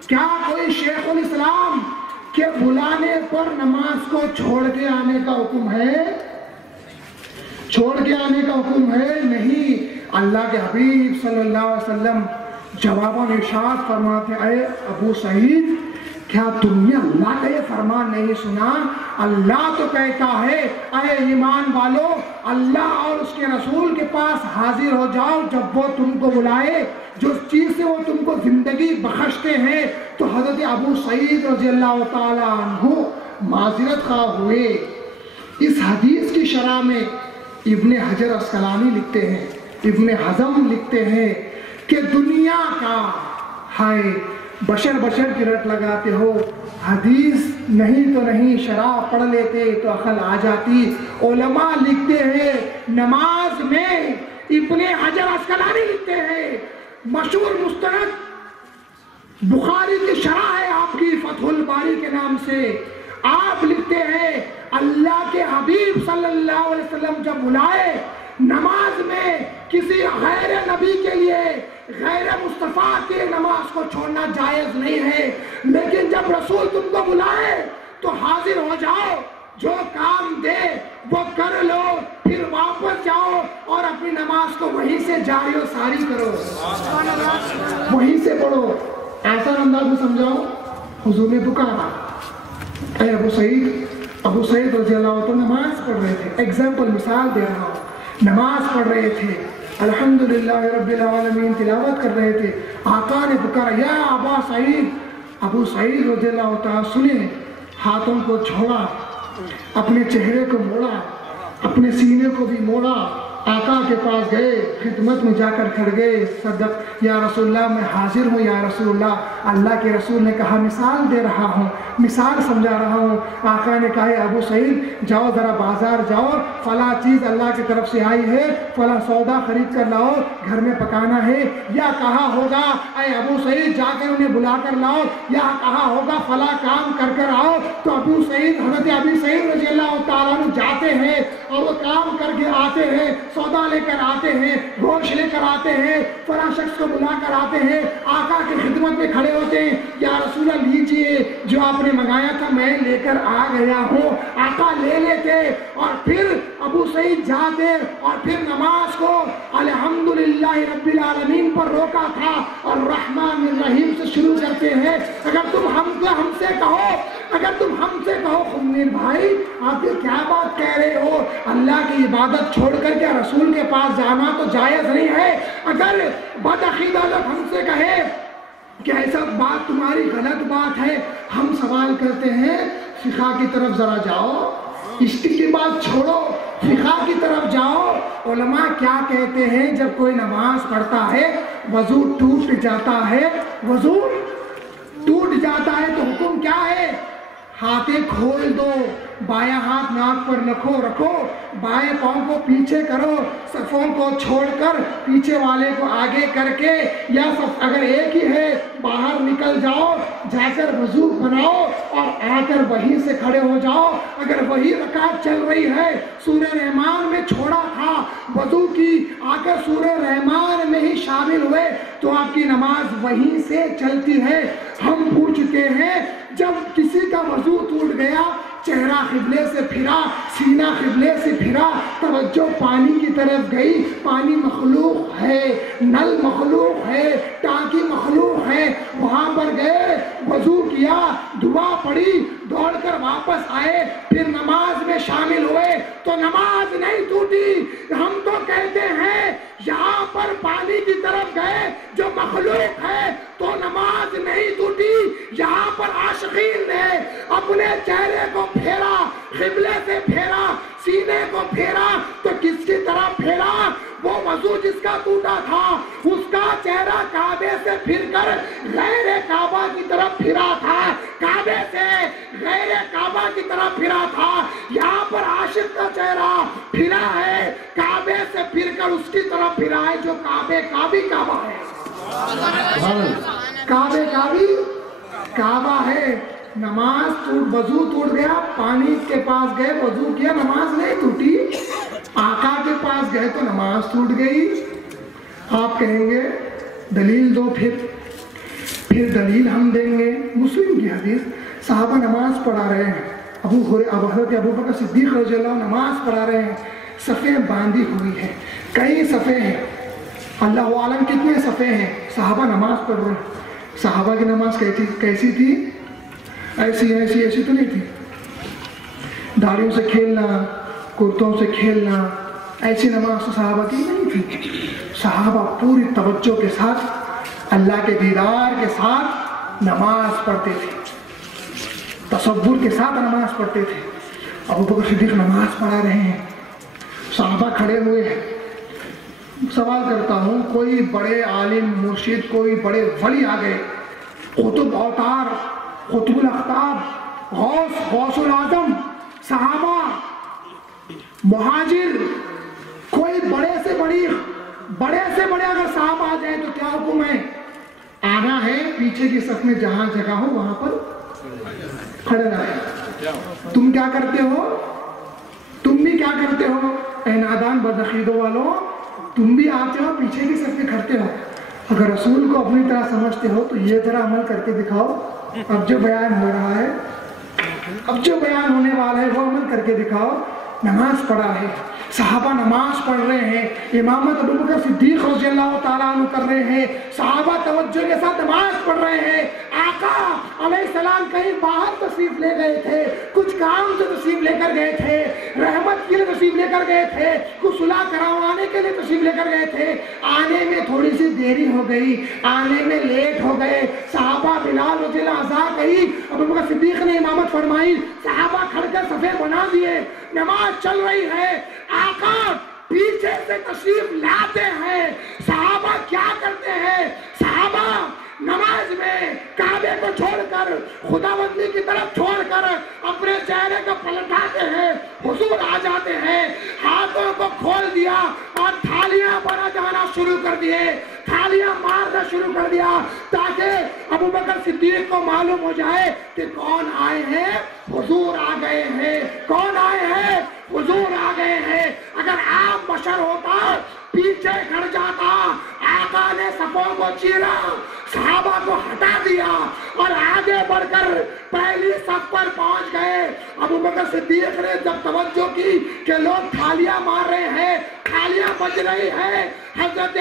کیا کوئی شیخ الاسلام کے بلانے پر نماز کو چھوڑ کے آنے کا حکم ہے؟ چھوڑ کے آنے کا حکم ہے؟ نہیں۔ اللہ کے حبیب صلی اللہ علیہ وسلم جواباً ارشاد فرماتے اے ابو سعید کیا تم نے اللہ کا یہ فرمان نہیں سنا؟ اللہ تو کہتا ہے اے ایمان والو اللہ اور اس کے رسول کے پاس حاضر ہو جاؤ جب وہ تم کو بلائے جو چیز سے وہ تم کو زندگی بخشتے ہیں۔ تو حضرت ابو سعید رضی اللہ تعالی عنہ معذرت خواہ ہوئے۔ اس حدیث کی شرح میں ابن حجر عسقلانی لکھتے ہیں، ابن حزم لکھتے ہیں کہ دنیا کا ہائے بشر کی رٹ لگاتے ہو، حدیث نہیں تو نہیں شرح پڑھ لیتے تو عقل آ جاتی۔ علماء لکھتے ہیں نماز میں، ابن حجر عسقلانی لکھتے ہیں مشہور مستند بخاری کی شرح ہے آپ کی فتح الباری کے نام سے، آپ لکھتے ہیں اللہ کے حبیب صلی اللہ علیہ وسلم جب بلائے نماز میں کسی غیر نبی کے لیے، غیر مصطفیٰ کے نماز کو چھوڑنا جائز نہیں ہے، لیکن جب رسول تم کو بلائے تو حاضر ہو جاؤ، جو کام دے وہ کر لو، پھر واپس جاؤ اور اپنی نماز کو وہیں سے جاری و ساری کرو، وہیں سے پڑھو۔ ایسا انداز میں سمجھاؤ۔ حضور نے پکارا اے ابو سعید رضی اللہ عنہ نماز پڑھ رہے تھے، ایگزامپل مثال دے رہا ہوں، نماز پڑھ رہے تھے، الحمدللہ رب العالمین تلاوت کر رہے تھے، آقا نے پکارا یا ابا سعید۔ ابو سعید رضی اللہ تعالیٰ سنے، ہاتھوں کو چھوڑا، اپنے چہرے کو موڑا، اپنے سینے کو بھی موڑا، آقا کے پاس گئے، خدمت میں جا کر کھڑ گئے، صدق یا رسول اللہ میں حاضر ہوں یا رسول اللہ۔ اللہ کے رسول نے کہا مثال دے رہا ہوں، مثال سمجھا رہا ہوں۔ آقا نے کہا ابو سعید جاؤ ذرا بازار جاؤ، فلاں چیز اللہ کی طرف سے آئی ہے، فلاں سودا خرید کر لاؤ، گھر میں پکانا ہے، یا کہا ہوگا اے ابو سعید جا کر انہیں بلا کر لاؤ، یا کہا ہوگا فلاں کام کر آؤ۔ تو ابو سعید حضرت ابو سعید رضی اللہ تعالیٰ عنہ جاتے ہیں اور وہ کام کر کے آتے ہیں، سودا لے کر آتے ہیں، گوشت لے کر آتے ہیں، فلاں شخص کو بلا کر آتے ہیں، آقا کی خدمت میں کھڑے ہوتے ہیں، یا رسول اللہ لیجئے جو آپ نے منگایا تھا میں لے کر آ گیا ہوں۔ آقا لے لیتے اور پھر ابو سعید جاتے اور پھر نماز کو الحمدللہ رب العالمین پر روکا تھا اور الرحمن الرحیم سے شروع کرتے ہیں۔ اگر تم ہم سے کہو خمیر بھائی آپ یہ کیا بات کہہ رہے ہو، اللہ کی عبادت چھوڑ کر کے رسول کے پاس جانا تو جائز نہیں ہے۔ اگر بدعقیدہ لوگ ہم سے کہے کہ ایسا بات تمہاری غلط بات ہے، ہم سوال کرتے ہیں فقہ کی طرف ذرا جاؤ، عشق کی بات چھوڑو، فقہ کی طرف جاؤ۔ علماء کیا کہتے ہیں جب کوئی نماز پڑھتا ہے وضو ٹوٹ جاتا ہے تو حکم کیا ہے؟ ہاتھیں کھول دو، بایاں ہاتھ ناک پر رکھو، بائیں پاؤں کو پیچھے کرو، صفوں کو چھوڑ کر پیچھے والے کو آگے کر کے، یا صف اگر ایک ہی ہے باہر نکل جاؤ، جا کر وضو بناؤ اور آ کر وہیں سے کھڑے ہو جاؤ۔ اگر وہی رکعت چل رہی ہے سورہ رحمان میں چھوڑا تھا وضو کی، آ کر سورہ رحمان میں ہی شامل ہوئے تو آپ کی نماز وہیں سے چلتی ہے۔ ہم پوچھتے ہیں جب کسی کا وضو ٹوٹ گیا، چہرہ قبلے سے پھرا، سینہ قبلے سے پھرا، توجہ پانی کی طرف گئی، پانی مخلوق ہے، نل مخلوق ہے، ٹانکی مخلوق ہے، وہاں پر گئے، وضو کیا، دعا پڑھی، دوڑ کر واپس آئے، پھر نماز میں شامل ہوئے تو نماز نہیں ٹوٹی۔ ہم تو کہتے ہیں یہاں پر پانی کی طرف گئے جو مخلوق ہے تو نماز نہیں ٹوٹی۔ یہاں پر عاشقین نے اپنے چہرے کو پھیرا، قبلے سے پھیرا، سینے کو پھیرا، تو کس کی طرف پھیرا؟ وہ وضو جس کا ٹوٹا تھا اس کا چہرہ کعبے سے پھر کر غیر کعبہ کی طرف پھرا تھا، کعبے سے غیر کعبہ کی طرف پھرا تھا۔ یہاں پر عاشق کا چہرہ پھرا ہے، کعبے سے پھر کر اس کی طرف پھرا ہے جو کعبے کا بھی کعبہ ہے، کعبے کا بھی کعبہ ہے۔ نماز وضو ٹوٹ گیا، پانی کے پاس گئے وضو کیا، نماز نہیں ٹوٹی۔ آقا کے پاس گئے تو نماز ٹوٹ گئی۔ آپ کہیں گے دلیل دو، پھر دلیل ہم دیں گے۔ مسلم کی حدیث، صحابہ نماز پڑھا رہے ہیں، حضرت ابو بکر صدیق رضی اللہ عنہ نماز پڑھا رہے ہیں، صفیں باندھی ہوئی ہیں، کئی صفیں ہیں، اللہ عالم کتنے صفحے ہیں، صحابہ نماز پڑھ رہے ہیں۔ صحابہ کی نماز کیسی تھی؟ ایسی تو نہیں تھی، داڑھیوں سے کھیلنا، کرتوں سے کھیلنا، ایسی نماز تو صحابہ کی نہیں تھی۔ صحابہ پوری توجہ کے ساتھ اللہ کے دیدار کے ساتھ نماز پڑھتے تھے، تصور کے ساتھ نماز پڑھتے تھے۔ ابو بکر صدیق نماز پڑھا رہے ہیں، صحابہ کھڑے ہوئے ہیں۔ سوال کرتا ہوں، کوئی بڑے عالم مرشد، کوئی بڑے ولی آ گئے، قطب اوتار، قطب الاقطاب، غوث العظم، صحابہ، مہاجر، کوئی بڑے سے بڑے اگر صحابہ آ جائیں تو کیا حکم ہے؟ آنا ہے پیچھے کی صف میں جہاں جگہ ہو وہاں پر کھڑے رہے۔ تم کیا کرتے ہو؟ تم بھی کیا کرتے ہو؟ اے نادان بدعقیدوں والوں، تم بھی آتے ہو پیچھے کی صف میں کھڑتے ہو۔ اگر رسول کو اپنی طرح سمجھتے ہو تو یہ ذرا عمل کر کے دکھاؤ۔ اب جو بیان ہو رہا ہے، اب جو بیان ہونے والا ہے وہ عمل کر کے دکھاؤ۔ نماز پڑھا ہے، صحابہ نماز پڑھ رہے ہیں، امامت ابو بکر صدیق رضی اللہ تعالیٰ عنہ کر رہے ہیں، صحابہ توجہ کے ساتھ نماز پڑھ رہے ہیں۔ آقا علیہ السلام کہیں باہر تشریف لے گئے تھے، کچھ کام سے تشریف لے کر گئے تھے، رحمت کے لیے تشریف لے کر گئے تھے، کچھ صلح کروانے کے لیے تشریف لے کر گئے تھے، آنے میں تھوڑی سی دیری ہو گئی، آنے میں لیٹ ہو گئے۔ صحابہ بلال رضی اللہ عنہ کہیں ابو بکر صدیق نے امامت فرمائی، صحابہ کھڑ کر صفے بنا دیے، نماز چل رہی ہے، آقا پیچھے سے تشریف لاتے ہیں۔ صحابہ کیا کرتے ہیں؟ صحابہ نماز میں کعبے کو چھوڑ کر، خداوندی کی طرف چھوڑ کر اپنے چہرے کو پلٹاتے ہیں، حضور آ جاتے ہیں، ہاتھوں کو کھول دیا اور تھالیاں بنا جانا شروع کر دیے، تھالیاں مارنا شروع کر دیا، تاکہ ابو بکر صدیق کو معلوم ہو جائے کہ کون آئے ہیں؟ حضور آ گئے ہیں۔ کون آئے ہیں؟ حضور آ گئے ہیں۔ اگر عام بشر ہوتا پیچھے کھڑ جاتا، آقا نے صفوں کو چیرا، صحابہ کو ہٹا دیا اور آگے بڑھ کر پہلی صف پر پہنچ گئے۔ ابو بکر صدیق نے جب توجہ کی کہ لوگ تھالیاں مار رہے ہیں، تھالیاں بج رہی ہیں، حضرت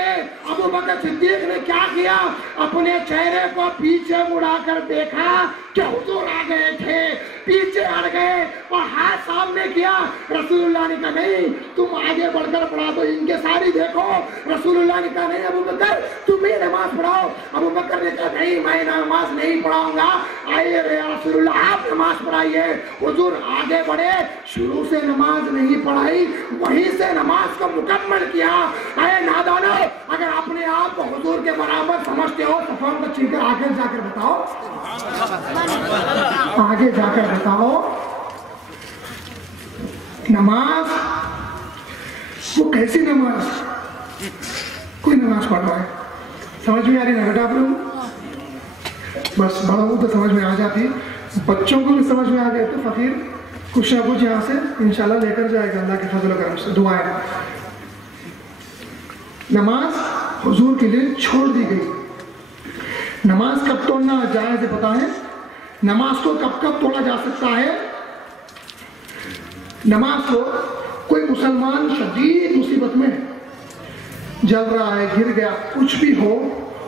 ابو بکر صدیق نے کیا کیا؟ اپنے چہرے کو پیچھے مڑا کر دیکھا کہ حضور آ گئے تھے، پیچھے ہٹ گئے اور ہاتھ سامنے کیا۔ رسول اللہ نے کہا نہیں، تم آگے بڑھ کر پڑھا دو، ان کے ساری دیکھو۔ رسول اللہ نے کہا نہیں ابو بکر تم ہی نماز پڑھاؤ۔ ابو بکر نے کہا نہیں، میں نماز نہیں پڑھاؤں گا، آئیے رسول اللہ آپ نماز پڑھائیے۔ حضور آگے بڑھے، شروع سے نماز نہیں پڑھائی، وہیں سے نماز کو مکمل کیا۔ اے نادانو، اگر اپنے آپ کو حضور کے برابر سمجھتے ہو تو فون کو چھین کر آگے جا کر بتاؤ، آگے جا کر بتاؤ۔ نماز وہ کیسی نماز؟ کوئی نماز پڑھ رہا ہے، سمجھ میں آ رہی ہے آپ لوگ؟ بس بڑوں کو تو سمجھ میں آ جاتی، بچوں کو بھی سمجھ میں آ گئے تو فقیر کچھ نہ کچھ یہاں سے انشاءاللہ لے کر جائے گا اللہ کے فضل و کرم سے۔ دعائیں، نماز حضور کے لیے چھوڑ دی گئی۔ نماز کب توڑنا جائز ہے پتہ ہے؟ نماز کو کب کب توڑا جا سکتا ہے؟ نماز کو کوئی مسلمان شدید مصیبت میں جل رہا ہے، گر گیا، کچھ بھی ہو،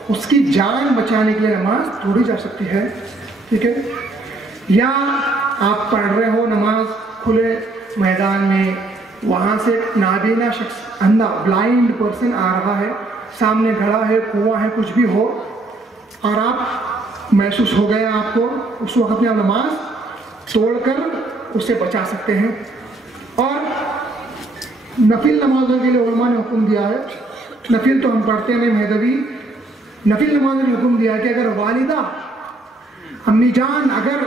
اس کی جان بچانے کے لیے نماز توڑی جا سکتی ہے، ٹھیک ہے؟ یا آپ پڑھ رہے ہو نماز کھلے میدان میں، وہاں سے نابینا شخص، اندھا بلائنڈ پرسن آ رہا ہے، سامنے گھڑا ہے، کنواں ہے، کچھ بھی ہو، اور آپ محسوس ہو گیا آپ کو، اس وقت میں آپ نماز توڑ کر اسے بچا سکتے ہیں۔ اور نفل نمازوں کے لیے علماء نے حکم دیا ہے، نفل تو ہم پڑھتے ہیں مہدوی، نفل نمازوں نے حکم دیا ہے کہ اگر والدہ امی جان اگر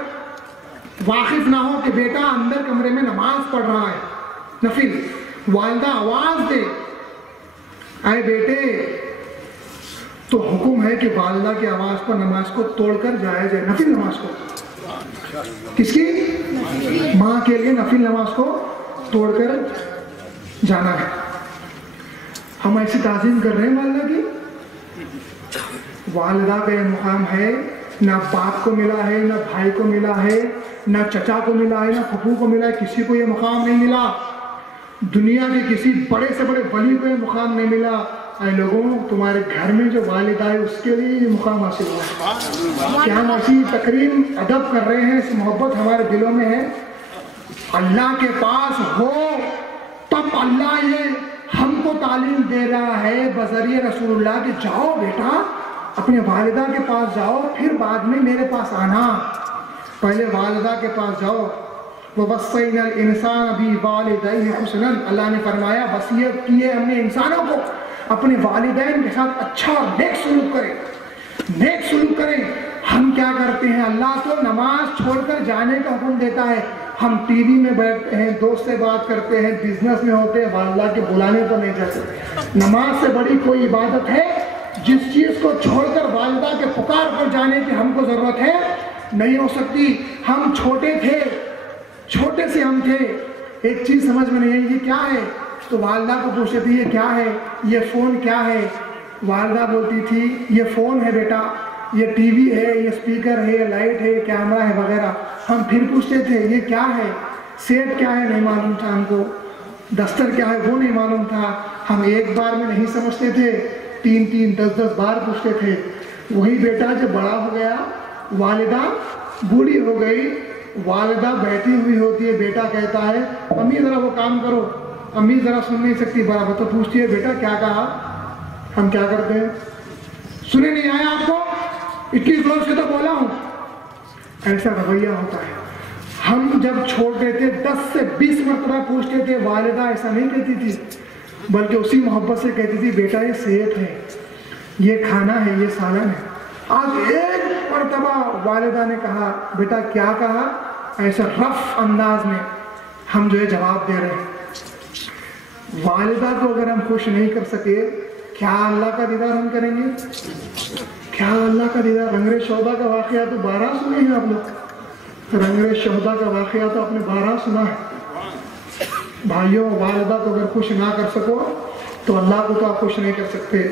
واقف نہ ہو کہ بیٹا اندر کمرے میں نماز پڑھ رہا ہے نفل، والدہ آواز دے اے بیٹے، تو حکم ہے کہ والدہ کی آواز پر نماز کو توڑ کر جایا جائے، نفل نماز کو۔ کس کی؟ ماں کے لیے نفل نماز کو توڑ کر جانا ہے۔ ہم ایسی تعظیم کر رہے ہیں والدہ کی؟ والدہ کا یہ مقام ہے، نہ باپ کو ملا ہے، نہ بھائی کو ملا ہے، نہ چچا کو ملا ہے، نہ پھپھو کو ملا ہے، کسی کو یہ مقام نہیں ملا۔ دنیا کے کسی بڑے سے بڑے ولی کو یہ مقام نہیں ملا۔ اے لوگوں تمہارے گھر میں جو والدہ ہے اس کے لیے یہ مقام حاصل ہوا کہ ہم ایسی تقریم ادب کر رہے ہیں، اس محبت ہمارے دلوں میں ہے۔ اللہ کے پاس ہو تب اللہ یہ ہم کو تعلیم دے رہا ہے بذریعہ رسول اللہ کہ جاؤ بیٹا اپنے والدہ کے پاس جاؤ، پھر بعد میں میرے پاس آنا، پہلے والدہ کے پاس جاؤ۔ وَوَصَّيْنَا الْإِنسَانَ بِوَالِدَيْهِ حُسْنًا، اللہ نے فرمایا وصیت کی ہے ہم نے انسانوں کو اپنے والدین کے ساتھ اچھا اور نیک سلوک کریں، نیک سلوک کریں۔ ہم کیا کرتے ہیں، اللہ تو نماز چھوڑ کر جانے کا حکم دیتا ہے، ہم ٹی وی میں بیٹھتے ہیں، دوست سے بات کرتے ہیں، بزنس میں ہوتے ہیں، والدہ کے بلانے پر نہیں جاتے۔ نماز سے بڑی کوئی عبادت ہے جس چیز کو چھوڑ کر والدہ کے پکار پر جانے کی ہم کو ضرورت ہے نہیں ہو سکتی۔ ہم چھوٹے تھے، چھوٹے سے ہم تھے، ایک چیز سمجھ میں نہیں آئی یہ کیا ہے، تو والدہ کو پوچھتے تھے یہ کیا ہے، یہ فون کیا ہے، والدہ بولتی تھی یہ فون ہے بیٹا، یہ ٹی وی ہے، یہ اسپیکر ہے، یہ لائٹ ہے، یہ کیمرہ ہے وغیرہ۔ ہم پھر پوچھتے تھے یہ کیا ہے، سیٹ کیا ہے نہیں معلوم تھا ہم کو، دستر کیا ہے وہ نہیں معلوم تھا۔ ہم ایک بار میں نہیں سمجھتے تھے، 3 10 بار پوچھتے تھے۔ وہی بیٹا جب بڑا ہو گیا، والدہ بوڑھی ہو گئی، والدہ بیٹھی ہوئی ہوتی ہے، بیٹا کہتا ہے امی ذرا وہ کام کرو، امی ذرا سن نہیں سکتی برابر، تو پوچھتی ہے بیٹا کیا کہا، ہم کیا کرتے ہیں، سنے نہیں آیا آپ کو، اتنی زور سے تو بولا ہوں، ایسا رویہ ہوتا ہے۔ ہم جب چھوٹے تھے 10 سے 20 مرتبہ پوچھتے تھے، والدہ ایسا نہیں کہتی تھی بلکہ اسی محبت سے کہتی تھی بیٹا یہ صحت ہے، یہ کھانا ہے، یہ سالن ہے۔ آج ایک مرتبہ والدہ نے کہا بیٹا کیا کہا، ایسا رف انداز میں ہم جو ہے جواب دے رہے ہیں۔ والدہ کو اگر ہم خوش نہیں کر سکے، کیا اللہ کا دیدار ہم کریں گے، کیا اللہ کا دیدار۔ رنگرے شہدا کا واقعہ تو 12 سنے ہیں آپ لوگ، رنگرے شہدا کا واقعہ تو آپ نے 12 سنا ہے۔ بھائیوں والدہ کو اگر خوش نہ کر سکو تو اللہ کو تو آپ خوش نہیں کر سکتے،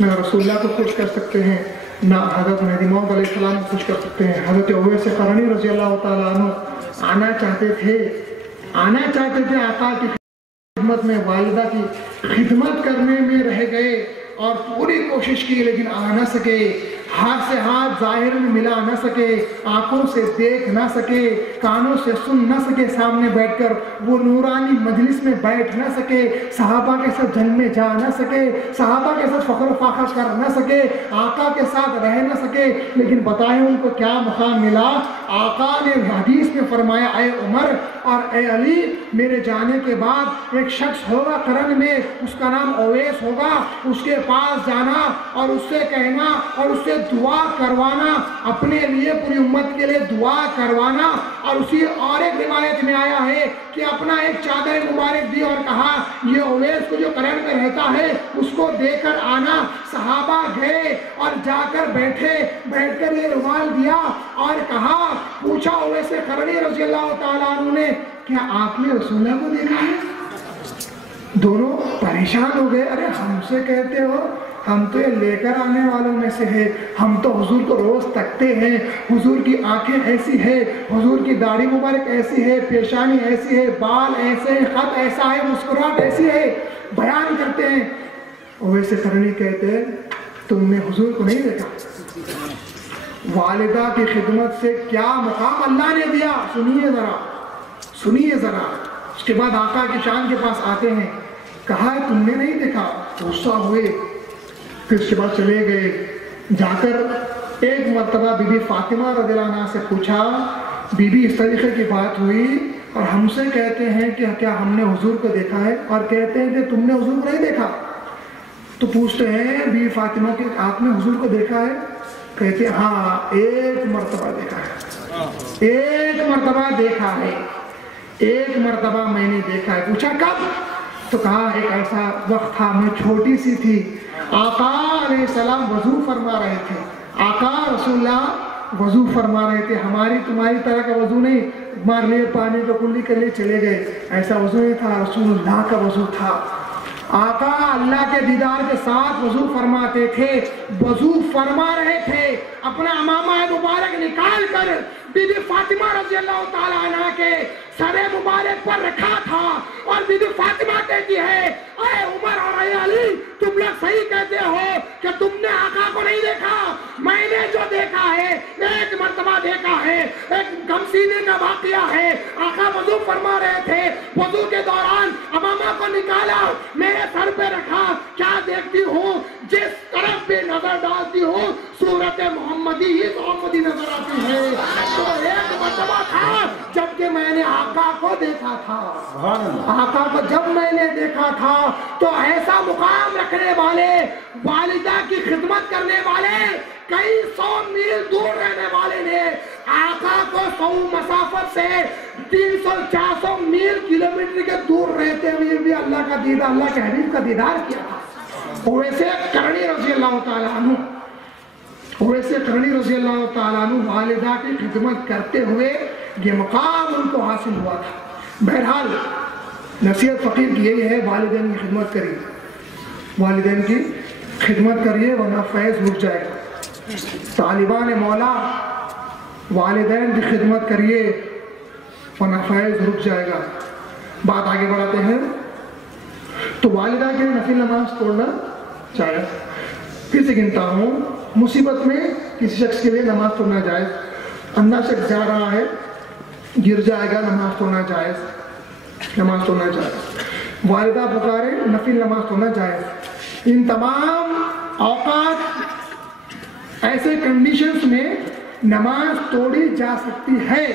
نہ رسول اللہ کو خوش کر سکتے ہیں، نہ حضرت مہدی موعود علیہ السلام کو خوش کر سکتے ہیں۔ حضرت اویس قرنی رضی اللہ تعالیٰ عنہ آنا چاہتے تھے آقا کی خدمت میں، والدہ کی خدمت کرنے میں رہ گئے اور پوری کوشش کی لیکن آ نہ سکے، ہاتھ سے ہاتھ ظاہر میں ملا نہ سکے، آنکھوں سے دیکھ نہ سکے، کانوں سے سن نہ سکے، سامنے بیٹھ کر وہ نورانی مجلس میں بیٹھ نہ سکے، صحابہ کے ساتھ جنگ میں جا نہ سکے، صحابہ کے ساتھ فخر و فاخر کر نہ سکے، آقا کے ساتھ رہ نہ سکے، لیکن بتائیں ان کو کیا مقام ملا۔ آقا نے حدیث میں فرمایا اے عمر اور اے علی، میرے جانے کے بعد ایک شخص ہوگا قرن میں، اس کا نام اویس ہوگا، اس کے پاس جانا اور اس سے کہنا اور اس سے دعا کروانا، اپنے لیے پوری امت کے لیے دعا کروانا۔ اور اسی اور ایک روایت میں آیا ہے کہ اپنا ایک چادر مبارک دی اور کہا یہ اویس کو جو قرن میں رہتا ہے اس کو دے کر آنا۔ صحابہ گئے اور جا کر بیٹھ کر یہ روال دیا اور کہا، پوچھا اویس قرنی رضی اللہ تعالیٰ عنہ نے کیا آپ نے رسول اللہ کو دیکھا ہے؟ دونوں پریشان ہو گئے، ارے ہم سے کہتے ہو، ہم تو یہ لے کر آنے والوں میں سے ہے، ہم تو حضور کو روز تکتے ہیں، حضور کی آنکھیں ایسی ہے، حضور کی داڑھی مبارک ایسی ہے، پیشانی ایسی ہے، بال ایسے، خط ایسا ہے، مسکراہٹ ایسی ہے، بیان کرتے ہیں۔ اویس قرنی کہتے ہیں تم نے حضور کو نہیں دیکھا، والدہ کی خدمت سے کیا مقام اللہ نے دیا، سنیے ذرا۔ اس کے بعد آقا کی شان کے پاس آتے ہیں، کہا تم نے نہیں دیکھا، غصہ ہوئے، پھر اس کے بعد چلے گئے، جا کر ایک مرتبہ بی بی فاطمہ رضی اللہ عنہا سے پوچھا، بی بی اس طریقے کی بات ہوئی اور ہم سے کہتے ہیں کہ کیا ہم نے حضور کو دیکھا ہے، اور کہتے ہیں کہ تم نے حضور کو نہیں دیکھا۔ تو پوچھتے ہیں بی بی فاطمہ کہ آپ نے حضور کو دیکھا ہے؟ کہتے ہیں ہاں ایک مرتبہ دیکھا ہے، ایک مرتبہ دیکھا ہے، ایک مرتبہ میں نے دیکھا ہے۔ پوچھا کب؟ تو کہا ایک ایسا وقت تھا میں چھوٹی سی تھی، آقا علیہ السلام وضو فرما رہے تھے، آقا رسول اللہ وضو فرما رہے تھے، ہماری تمہاری طرح کا وضو نہیں، مار لیے پانی کو کلی کر لیے چلے گئے، ایسا وضو نہیں تھا، رسول اللہ کا وضو تھا۔ آقا اللہ کے دیدار کے ساتھ وضو فرماتے تھے، وضو فرما رہے تھے، اپنا امامہ مبارک نکال کر بی بی فاطمہ رضی اللہ تعالیٰ عنہ کے سر مبارک پر رکھا تھا، اور بی بی فاطمہ کہتی ہے اے عمر اور اے علی، تم تم لوگ صحیح کہتے ہو کہ تم نے آقا کو نہیں دیکھا، میں نے جو دیکھا ہے ایک مرتبہ دیکھا ہے، ایک غم سینے کا واقعہ ہے۔ آقا وضو فرما رہے تھے، وضو کے دوران امامہ کو نکالا، میرے سر پہ رکھا، کیا دیکھتی ہوں؟ جس طرف بھی نظر ڈالتی ہوں صورت محمدی ہی محمدی نظر آتی ہے۔ تو ایک مرتبہ تھا جب کہ میں نے آقا کو دیکھا تھا، آقا کو جب میں نے دیکھا تھا تو ایسا مقام رکھنے والے، والدہ کی خدمت کرنے والے، کئی 100 میل دور رہنے والے نے آقا کو 100 مسافت سے 300-400 میل کلومیٹر کے دور رہتے ہوئے بھی اللہ کا دیدار، اللہ کے حبیب کا دیدار کیا تھا۔ ویسے کرنی رضی اللہ تعالیٰ عنہ، ویسے کرنی رضی اللہ تعالیٰ عنہ والدہ کی خدمت کرتے ہوئے یہ مقام ان کو حاصل ہوا تھا۔ بہرحال نصیحت فقیر کی یہی ہے، والدین کی خدمت کریے، والدین کی خدمت کریے ورنہ فیض رک جائے گا۔ طالبان مولا والدین کی خدمت کریے ورنہ فیض رک جائے گا۔ بات آگے بڑھاتے ہیں۔ تو والدہ کے نفل نماز توڑنا جائز، پھر سے گنتا ہوں، مصیبت میں کسی شخص کے لیے نماز توڑنا جائز، اندھا شخص جا رہا ہے گر جائے گا، نماز توڑنا جائز، نماز توڑنا جائز، والدہ پکارے نفل نماز توڑنا جائز۔ ان تمام اوقات ایسے کنڈیشنز میں نماز توڑی جا سکتی ہے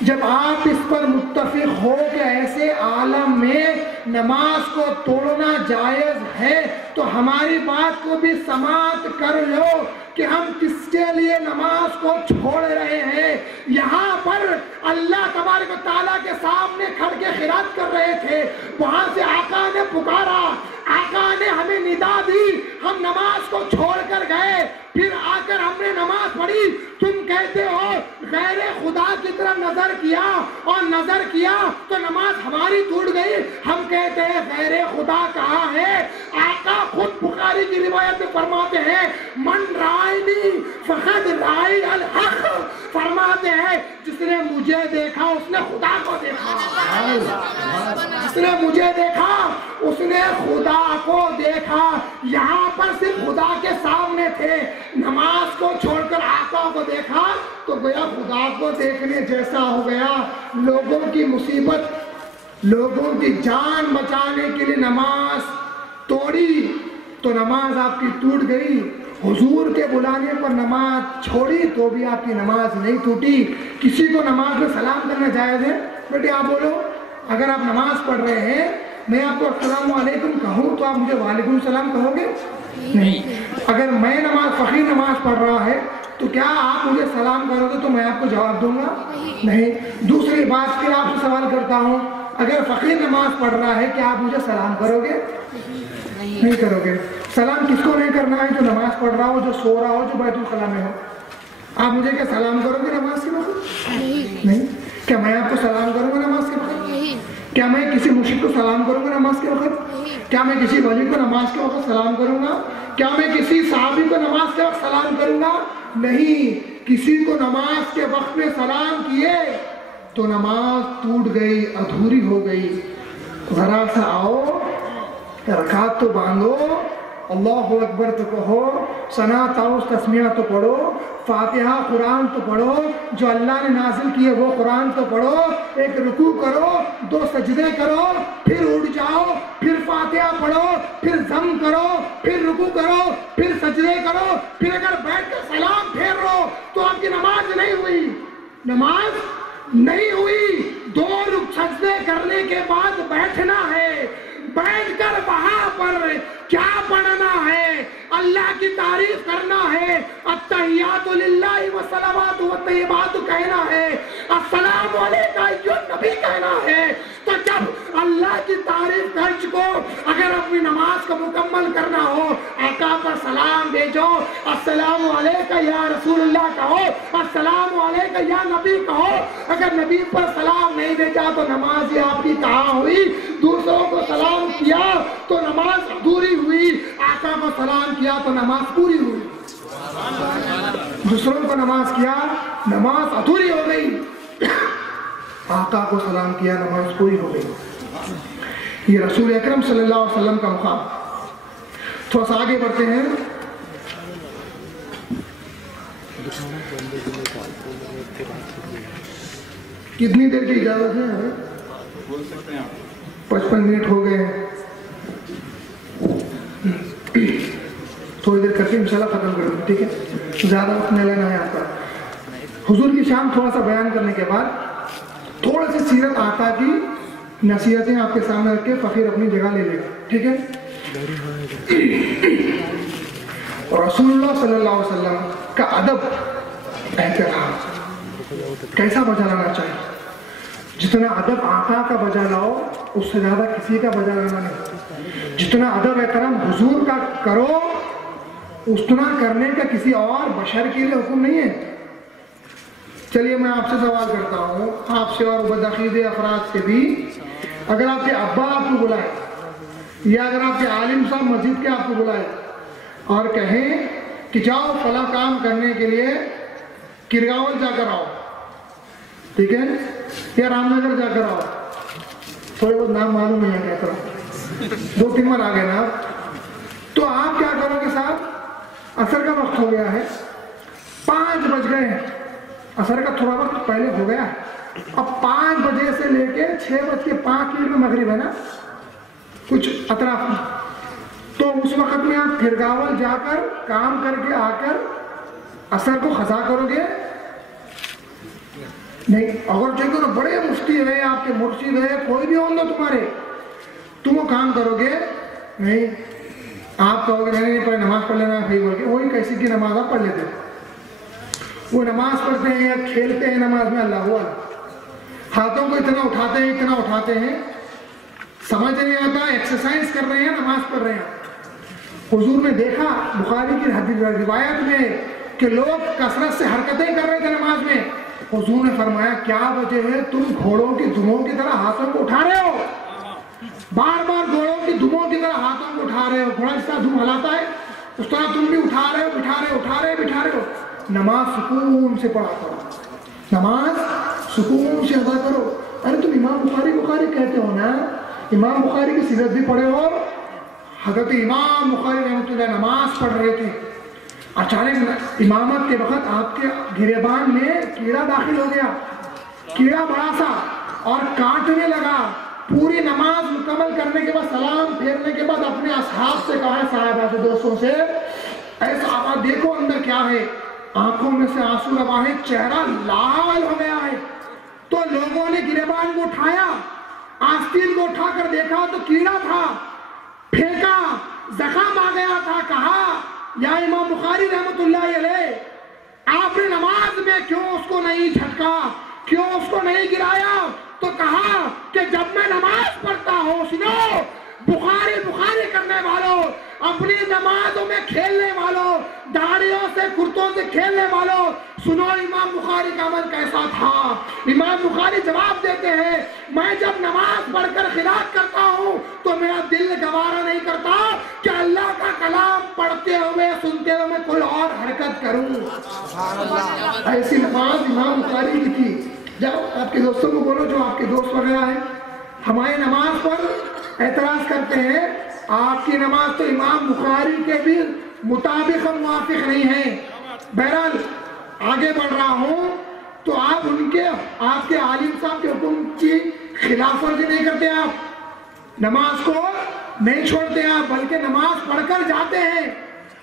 جب آپ اس پر متفق ہو کہ ایسے عالم میں نماز کو توڑنا جائز ہے تو ہماری بات کو بھی سماعت کر لو کہ ہم کس کے لیے نماز کو چھوڑ رہے ہیں۔ یہاں پر اللہ تبارک و تعالیٰ کے سامنے کھڑ کے خیرات کر رہے تھے، وہاں سے آقا نے پکارا، آقا نے ہمیں ندا دی، ہم نماز کو چھوڑ کر گئے، پھر آ کر ہم نے نماز پڑھی، تم کہتے ہو غیر خدا کی طرف نظر کیا اور نظر کیا تو نماز ہماری ٹوٹ گئی۔ ہم کہتے ہیں غیر خدا کہاں ہے؟ آقا خود بخاری کی روایت میں فرماتے ہیں من رائنی فقد رائی الحق، فرماتے ہیں جس نے مجھے دیکھا اس نے خدا کو دیکھا، جس نے مجھے دیکھا اس نے خدا کو دیکھا۔ یہاں پر صرف خدا کے سامنے تھے، نماز کو چھوڑ کر آقا کو دیکھا تو گویا خدا کو دیکھنے جیسا ہو گیا۔ لوگوں کی مصیبت، لوگوں کی جان بچانے کے لیے نماز توڑی تو نماز آپ کی ٹوٹ گئی، حضور کے بلانے پر نماز چھوڑی تو بھی آپ کی نماز نہیں ٹوٹی۔ کسی کو نماز میں سلام کرنا جائز ہے؟ بیٹے آپ بولو، اگر آپ نماز پڑھ رہے ہیں میں آپ کو السلام علیکم کہوں تو آپ مجھے وعلیکم السلام کہو گے؟ نہیں۔ اگر میں فقیر نماز پڑھ رہا ہے تو کیا آپ مجھے سلام کرو گے تو میں آپ کو جواب دوں گا؟ نہیں۔ دوسری بات پھر آپ سے سوال کرتا ہوں، اگر فقیر نماز پڑھ رہا ہے کیا آپ مجھے سلام کرو گے؟ نہیں کرو گے۔ سلام کس کو نہیں کرنا ہے؟ جو نماز پڑھ رہا ہو، جو سو رہا ہو، جو بیت الخلا میں ہو۔ آپ مجھے کیا سلام کرو گے نماز کے وقت؟ نہیں۔ کیا میں آپ کو سلام کروں گا نماز کے وقت؟ کیا میں کسی مشرک کو سلام کروں گا نماز کے وقت؟ کیا میں کسی ولی کو نماز کے وقت سلام کروں گا؟ کیا میں کسی صحابی کو نماز کے وقت سلام کروں گا؟ نہیں۔ کسی کو نماز کے وقت میں سلام کیے تو نماز ٹوٹ گئی، ادھوری ہو گئی۔ ذرا سا آؤ، رکعت تو باندھو، اللہ اکبر تو کہو، ثنا تعوذ تسمیہ تو پڑھو، فاتحہ قرآن تو پڑھو، جو اللہ نے نازل کیے وہ قرآن تو پڑھو، ایک رکوع کرو، 2 سجدے کرو، پھر اٹھ جاؤ، پھر فاتحہ پڑھو، پھر ضم کرو، پھر رکوع کرو، پھر سجدے کرو، پھر اگر بیٹھ کر سلام پھیر لو تو آپ کی نماز نہیں ہوئی، نماز نہیں ہوئی۔ 2 سجدے کرنے کے بعد بیٹھنا ہے، بیٹھ کر وہاں پر کیا پڑھنا ہے؟ اللہ کی تعریف کرنا ہے، التحیات للہ والصلوات والطیبات کہنا ہے، السلام علیکہ ایھا النبی کہنا ہے۔ تو جب اللہ کی تعریف کر چکو، اگر اپنی نماز کو مکمل کرنا ہو، آقا پر سلام بھیجو، السلام علیکہ یا رسول اللہ کہو، السلام علیکہ یا نبی کہو۔ اگر نبی پر سلام نہیں بھیجا تو نماز ہی آپ کی کہاں ہوئی؟ دوسروں کو سلام کیا تو نماز ادھوری ہوئی، آقا کو سلام کیا تو نماز پوری ہوئی۔ دوسروں کو نماز کیا، نماز ادھوری ہو گئی، آقا کو سلام کیا، نماز پوری ہو گئی۔ یہ رسول اکرم صلی اللہ علیہ وسلم کا مقام۔ تھوڑا سا آگے بڑھتے ہیں. کتنی دیر کی اجازت ہے؟ 55 منٹ ہو گئے ہیں. تھوڑی دیر کر کے انشاءاللہ ختم کروں گا, ٹھیک ہے؟ زیادہ وقت نہیں لینا ہے آپ کا. حضور کی شان تھوڑا سا بیان کرنے کے بعد تھوڑا سی سیرت آقا کی نصیحتیں آپ کے سامنے رکھ کے فقیر اپنی جگہ لے لے گا, ٹھیک ہے؟ رسول اللہ صلی اللہ علیہ وسلم کا ادب, احترام کیسا بجا لانا چاہیے. جتنا ادب آقا کا بجا لاؤ اس سے زیادہ کسی کا بجا لانا نہیں. جتنا ادب احترام حضور کا کرو اتنا کرنے کا کسی اور بشر کے لیے حکم نہیں ہے. چلیے میں آپ سے سوال کرتا ہوں, آپ سے اور بدعقیدہ افراد سے بھی, اگر آپ کے ابا آپ کو بلائے یا اگر آپ کے عالم صاحب مسجد کے آپ کو بلائے اور کہیں کہ جاؤ فلاں کام کرنے کے لیے کرگاول جا کر آؤ, ٹھیک ہے, یا رام نگر جا کر آؤ, تھوڑے بہت نام معلوم نہیں ہے, کیا 2-3 بار آ گئے نا آپ, تو آپ کیا کرو گے صاحب؟ عصر کا وقت ہو گیا ہے, 5 بج گئے ہیں, عصر کا تھوڑا وقت پہلے ہو گیا ہے, اب 5 بجے سے لے کے 6:05 میں مغرب ہے نا, کچھ اطراف میں, تو اس وقت میں آپ کرگاول جا کر کام کر کے آ کر عصر کو قضا کرو گے؟ نہیں. اگر جو کہ بڑے مفتی ہے, آپ کے مرشد ہے, کوئی بھی ہوں گے تمہارے, تم وہ کام کرو گے نہیں. آپ کہو گے نہیں پہلے نماز پڑھ لینا ہے, بول کے وہی کیسی کی نماز آپ پڑھ لیتے ہیں. وہ نماز پڑھتے ہیں یا کھیلتے ہیں نماز میں, اللہ ہوا ہاتھوں کو اتنا اٹھاتے ہیں, سمجھ نہیں آتا ایکسرسائز کر رہے ہیں نماز پڑھ رہے ہیں. حضور نے دیکھا بخاری کی روایت میں کہ لوگ کثرت سے حرکتیں کر رہے تھے نماز میں. حضور نے فرمایا کیا وجہ ہے تم گھوڑوں کی دموں کی طرح ہاتھوں کو اٹھا رہے ہو, بار بار گھوڑوں کی دموں کی طرح ہاتھوں کو اٹھا رہے ہو. گھوڑا اس طرح دم ہلاتا ہے اس طرح تم بھی اٹھا رہے ہو, بٹھا رہے ہو. نماز سکون سے پڑھا کرو, نماز سکون سے ادا کرو. ارے تم امام بخاری کہتے ہو نا, امام بخاری کی سیرت بھی پڑھے ہو. حضرت امام بخاری رحمۃ اللہ نماز پڑھ رہے تھے, اچانک امامت کے وقت آپ کے گریبان میں کیڑا داخل ہو گیا, کیڑا بڑا سا, اور کاٹنے لگا. پوری نماز مکمل کرنے کے بعد سلام پھیرنے کے بعد اپنے اصحاب سے کہا, صحابہ سے, دوستوں سے, اے صحابہ دیکھو اندر کیا ہے. آنکھوں میں سے آنسو روا ہے, چہرہ لال ہو گیا ہے. تو لوگوں نے گریبان کو اٹھایا, آستین کو اٹھا کر دیکھا تو کیڑا تھا, پھینکا, زخم آ گیا تھا. کہا یا امام بخاری رحمت اللہ علیہ, آپ نے نماز میں کیوں اس کو نہیں جھٹکا, کیوں اس کو نہیں گرایا؟ تو کہا کہ جب میں نماز پڑھتا ہوں, سنو بخاری کرنے والوں, اپنی نمازوں میں کھیلنے والوں, داڑھیوں سے کرتوں سے کھیلنے والوں, سنو امام بخاری کا عمل کیسا تھا. امام بخاری جواب دیتے ہیں, میں جب نماز پڑھ کر خلاف کرتا ہوں تو میرا دل گوارا نہیں کرتا کہ اللہ کا کلام پڑھتے ہوئے سنتے ہوئے میں کوئی اور حرکت کروں. ایسی نماز امام بخاری کی تھی. جب آپ کے دوستوں کو بولو جو آپ کے دوست وغیرہ ہیں, ہماری نماز پر اعتراض کرتے ہیں, آپ کی نماز تو امام بخاری کے بھی مطابق اور موافق نہیں ہے. بہرحال آگے بڑھ رہا ہوں, تو آپ آپ کے عالم صاحب کے حکم کی خلاف ورزی نہیں کرتے, آپ نماز کو نہیں چھوڑتے آپ, بلکہ نماز پڑھ کر جاتے ہیں.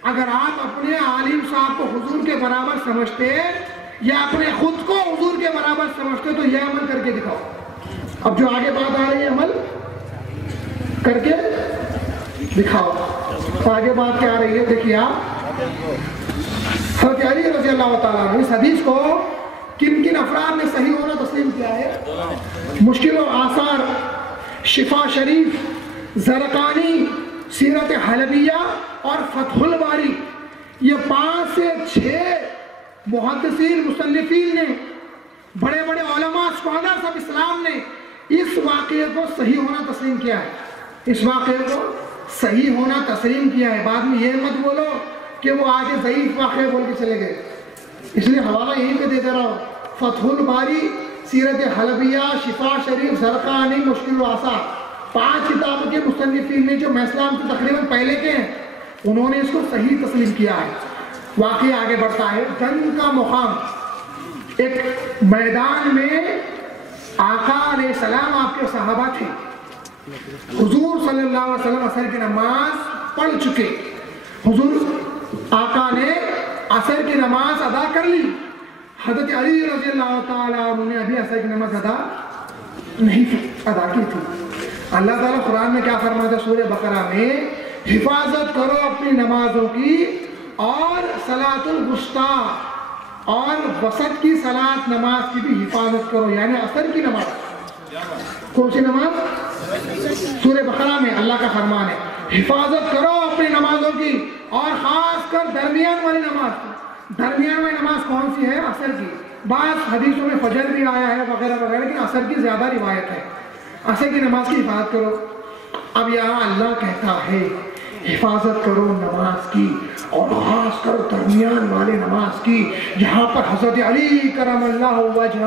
اگر آپ اپنے عالم صاحب کو حضور کے برابر سمجھتے یا اپنے خود کو حضور کے برابر سمجھتے تو یہ عمل کر کے دکھاؤ. اب جو آگے بات آ رہی ہے عمل کر کے دکھاؤ. تو آگے بات کیا آ رہی ہے دیکھیے آپ. حضرت علی رضی اللہ تعالیٰ عنہ, اس حدیث کو کن کن افراد نے صحیح ہونا تسلیم کیا ہے؟ مشکل و آثار, شفا شریف, زرقانی, سیرت حلبیہ اور فتح الباری, یہ 5 سے 6 محدثین مصنفین نے, بڑے بڑے علماء اسکالرز آف اسلام نے اس واقعے کو صحیح ہونا تسلیم کیا ہے. اس واقعے کو صحیح ہونا تسلیم کیا ہے. بعد میں یہ مت بولو کہ وہ آگے ضعیف واقعے بول کے چلے گئے. اس لیے حوالہ یہیں پہ دے رہا ہوں, فتح الباری, سیرت حلبیہ, شفا شریف, زرقانی, مشکل و آثار, 5 کتابوں کے مصنفین نے جو میں اسلام سے تقریباً پہلے کے ہیں, انہوں نے اس کو صحیح تسلیم کیا ہے۔ واقعی آگے بڑھتا ہے، جنگ کا مقام، ایک میدان میں آقا علیہ السلام آپ کے صحابہ تھے، حضور صلی اللہ علیہ وسلم عصر کی نماز پڑھ چکے، حضور آقا نے عصر کی نماز ادا کر لی، حضرت علی رضی اللہ تعالیٰ عنہ نے ابھی عصر کی نماز ادا نہیں ادا کی تھی۔ اللہ تعالیٰ قرآن میں کیا فرماتا ہے سورہ بقرہ میں، حفاظت کرو اپنی نمازوں کی اور صلاۃ الوسطیٰ اور وسط کی صلاۃ نماز کی بھی حفاظت کرو، یعنی عصر کی نماز۔ کون سی نماز؟ سورہ بقرہ میں اللہ کا فرمان ہے، حفاظت کرو اپنی نمازوں کی اور خاص کر درمیان والی نماز کی۔ درمیان والی نماز کون سی ہے؟ عصر کی۔ بعض حدیثوں میں فجر بھی آیا ہے وغیرہ وغیرہ، لیکن عصر کی زیادہ روایت ہے، عصر کی نماز کی حفاظت کرو۔ اب یہاں اللہ کہتا ہے حفاظت کرو نماز کی اور خاص کر درمیان والے نماز کی۔ یہاں پر حضرت علی کرم اللہ وجہہ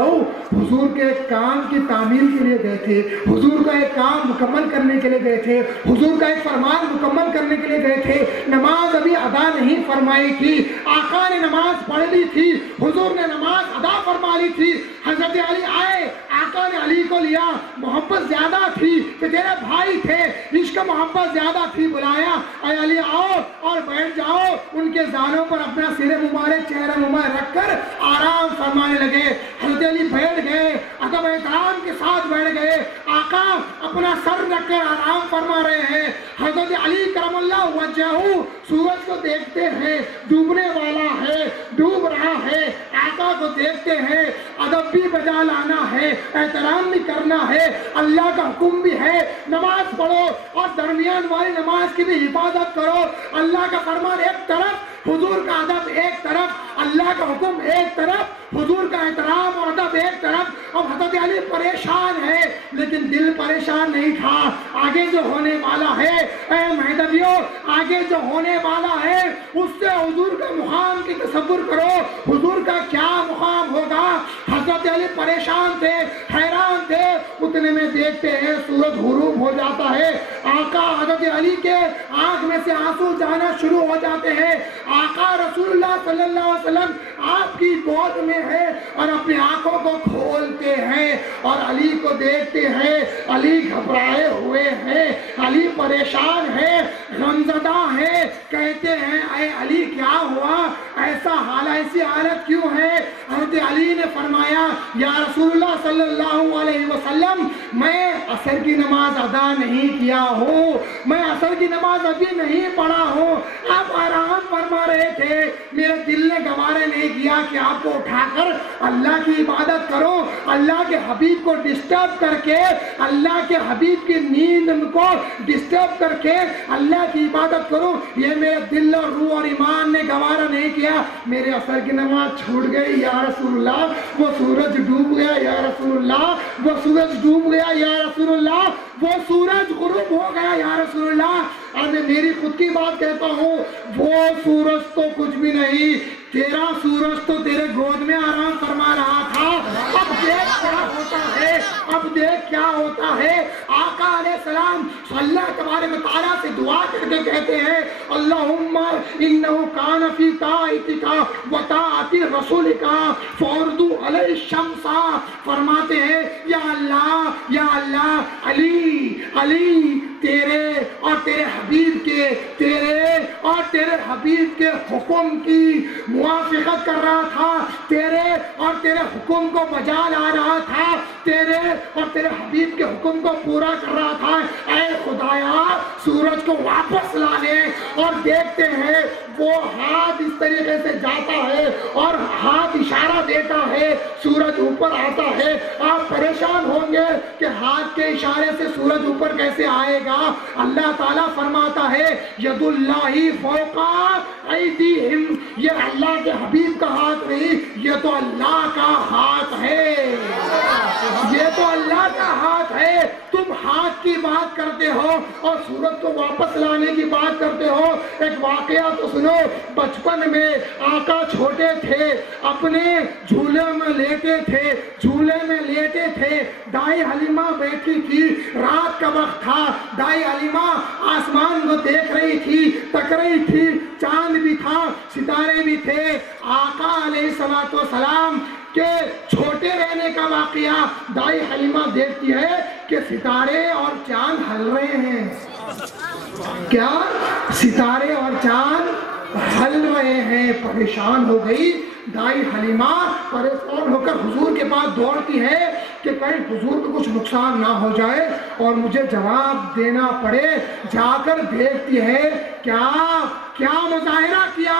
حضور کے ایک کام کی تعمیل کے لیے گئے تھے، حضور کا ایک کام مکمل کرنے کے لیے گئے تھے، حضور کا ایک فرمان مکمل کرنے کے لیے گئے تھے، نماز ابھی ادا نہیں فرمائی تھی، آقا نے نماز پڑھ لی تھی، حضور نے نماز ادا فرما لی تھی، حضرت علی آئے، آقا نے علی کو لیا، محبت زیادہ تھی کہ تیرے بھائی تھے، عشق محبت زیادہ تھی، بلایا، اے علی آؤ اور بیٹھ جاؤ، ان کے زانوں پر اپنا سر مبارک چہرہ مبارک رکھ کر آرام فرمانے لگے۔ حضرت علی بیٹھ گئے، ادب احترام کے ساتھ بیٹھ گئے، آقا اپنا سر رکھ کر آرام فرما رہے ہیں۔ حضرت علی کرم اللہ وجہہ سورج کو دیکھتے ہیں، ڈوبنے والا ہے، ڈوب رہا ہے، آقا کو دیکھتے ہیں، ادب بھی بجا لانا ہے، احترام بھی کرنا ہے، اللہ کا حکم بھی ہے نماز پڑھو اور درمیان والی نماز کی بھی حفاظت کرو۔ اللہ کا فرمان ایک طرف، حضور کا ادب ایک طرف، اللہ کا حکم ایک طرف، حضور کا احترام اور ادب ایک طرف۔ اب حضرت علی پریشان ہے لیکن دل پریشان نہیں تھا، آگے جو ہونے والا ہے، اے مہدویوں آگے جو ہونے والا ہے اس سے حضور کا مقام کی تصور کرو، حضور کا کیا مقام ہوگا۔ حضرت علی پریشان تھے، حیران تھے، اتنے میں دیکھتے ہیں سورج غروب ہو جاتا ہے، آقا حضرت علی کے آنکھ میں سے آنسو جانا شروع ہو جاتے ہیں، آقا رسول اللہ صلی اللہ علیہ وسلم آپ کی گود میں ہے اور اپنی آنکھوں کو کھولتے ہیں اور علی کو دیکھتے ہیں، علی گھبرائے ہوئے ہیں، علی پریشان ہے، غمزدہ ہے، کہتے ہیں اے علی کیا ہوا، ایسا حال ایسی حالت کیوں ہے؟ حضرت علی نے فرمایا یا رسول اللہ صلی اللہ علیہ وسلم میں عصر کی نماز ادا نہیں کیا ہوں، میں عصر کی نماز ابھی نہیں پڑھا ہوں، آپ آرام فرما رہے تھے، میرے دل نے گوارا نہیں کیا کہ آپ کو اٹھا کر اللہ کی عبادت کرو، اللہ کے حبیب کو ڈسٹرب کر کے، اللہ کے حبیب کی نیند کو ڈسٹرب کر کے اللہ کی عبادت کرو، یہ میرے دل اور روح اور ایمان نے گوارا نہیں کیا، میرے عصر کی نماز چھوٹ گئی یا رسول اللہ، وہ سورج ڈوب گیا یا رسول اللہ، وہ سورج ڈوب گیا یا رسول اللہ، وہ سورج غروب ہو گیا یا رسول اللہ۔ اور میں میری خود کی بات کہتا ہوں، وہ سورج تو کچھ بھی نہیں، تیرا سورج تو تیرے گود میں آرام فرما رہا تھا، اب دیکھ کیا ہوتا ہے، اب دیکھ کیا ہوتا ہے۔ آقا علیہ السلام اللہ تبارک و تعالیٰ سے دعا کر کے کہتے ہیں اللہم انہو کان فی طاعتک و طاعت رسولک فاردو علیہ الشمس، فرماتے ہیں یا اللہ علی تیرے اور تیرے حبیب کے، تیرے اور تیرے حبیب کے حکم کی موافقت کر رہا تھا، تیرے اور تیرے حکم کو بجا لا رہا تھا، تیرے اور تیرے حبیب کے حکم کو پورا کر رہا تھا، اے خدایا سورج کو واپس لا لے۔ اور دیکھتے ہیں وہ ہاتھ اس طریقے سے جاتا ہے اور ہاتھ اشارہ دیتا ہے، سورج اوپر آتا ہے۔ آپ پریشان ہوں گے کہ ہاتھ کے اشارے سے سورج اوپر کیسے آئے گا؟ اللہ تعالیٰ فرماتا ہے ید اللہ فوق ایدیہم، یہ اللہ کے حبیب کا ہاتھ نہیں، یہ تو اللہ کا ہاتھ ہے، یہ تو اللہ کا ہاتھ ہے، تم ہاتھ کی بات کرتے ہو اور سورج کو واپس لانے کی بات کرتے ہو. ایک واقعہ تو سنو. بچپن میں آقا چھوٹے تھے, اپنے جھولے میں لیٹے تھے, دائی حلیمہ بیٹھی تھی, رات کا وقت تھا, دائی حلیمہ آسمان کو دیکھ رہی تھی, تک رہی تھی, چاند بھی تھا, ستارے بھی تھے. آقا علیہ السلام کے چھوٹے رہنے کا واقعہ دائی حلیمہ دیکھتی ہے کہ ستارے اور چاند ہل رہے ہیں. کیا ستارے اور چاند ہل رہے ہیں. پریشان ہو گئی دائی حلیمہ, پریشان ہو کر حضور کے پاس دوڑتی ہے کہ کہیں حضور کو کچھ نقصان نہ ہو جائے اور مجھے جواب دینا پڑے. جا کر دیکھتی ہے کیا مظاہرہ کیا,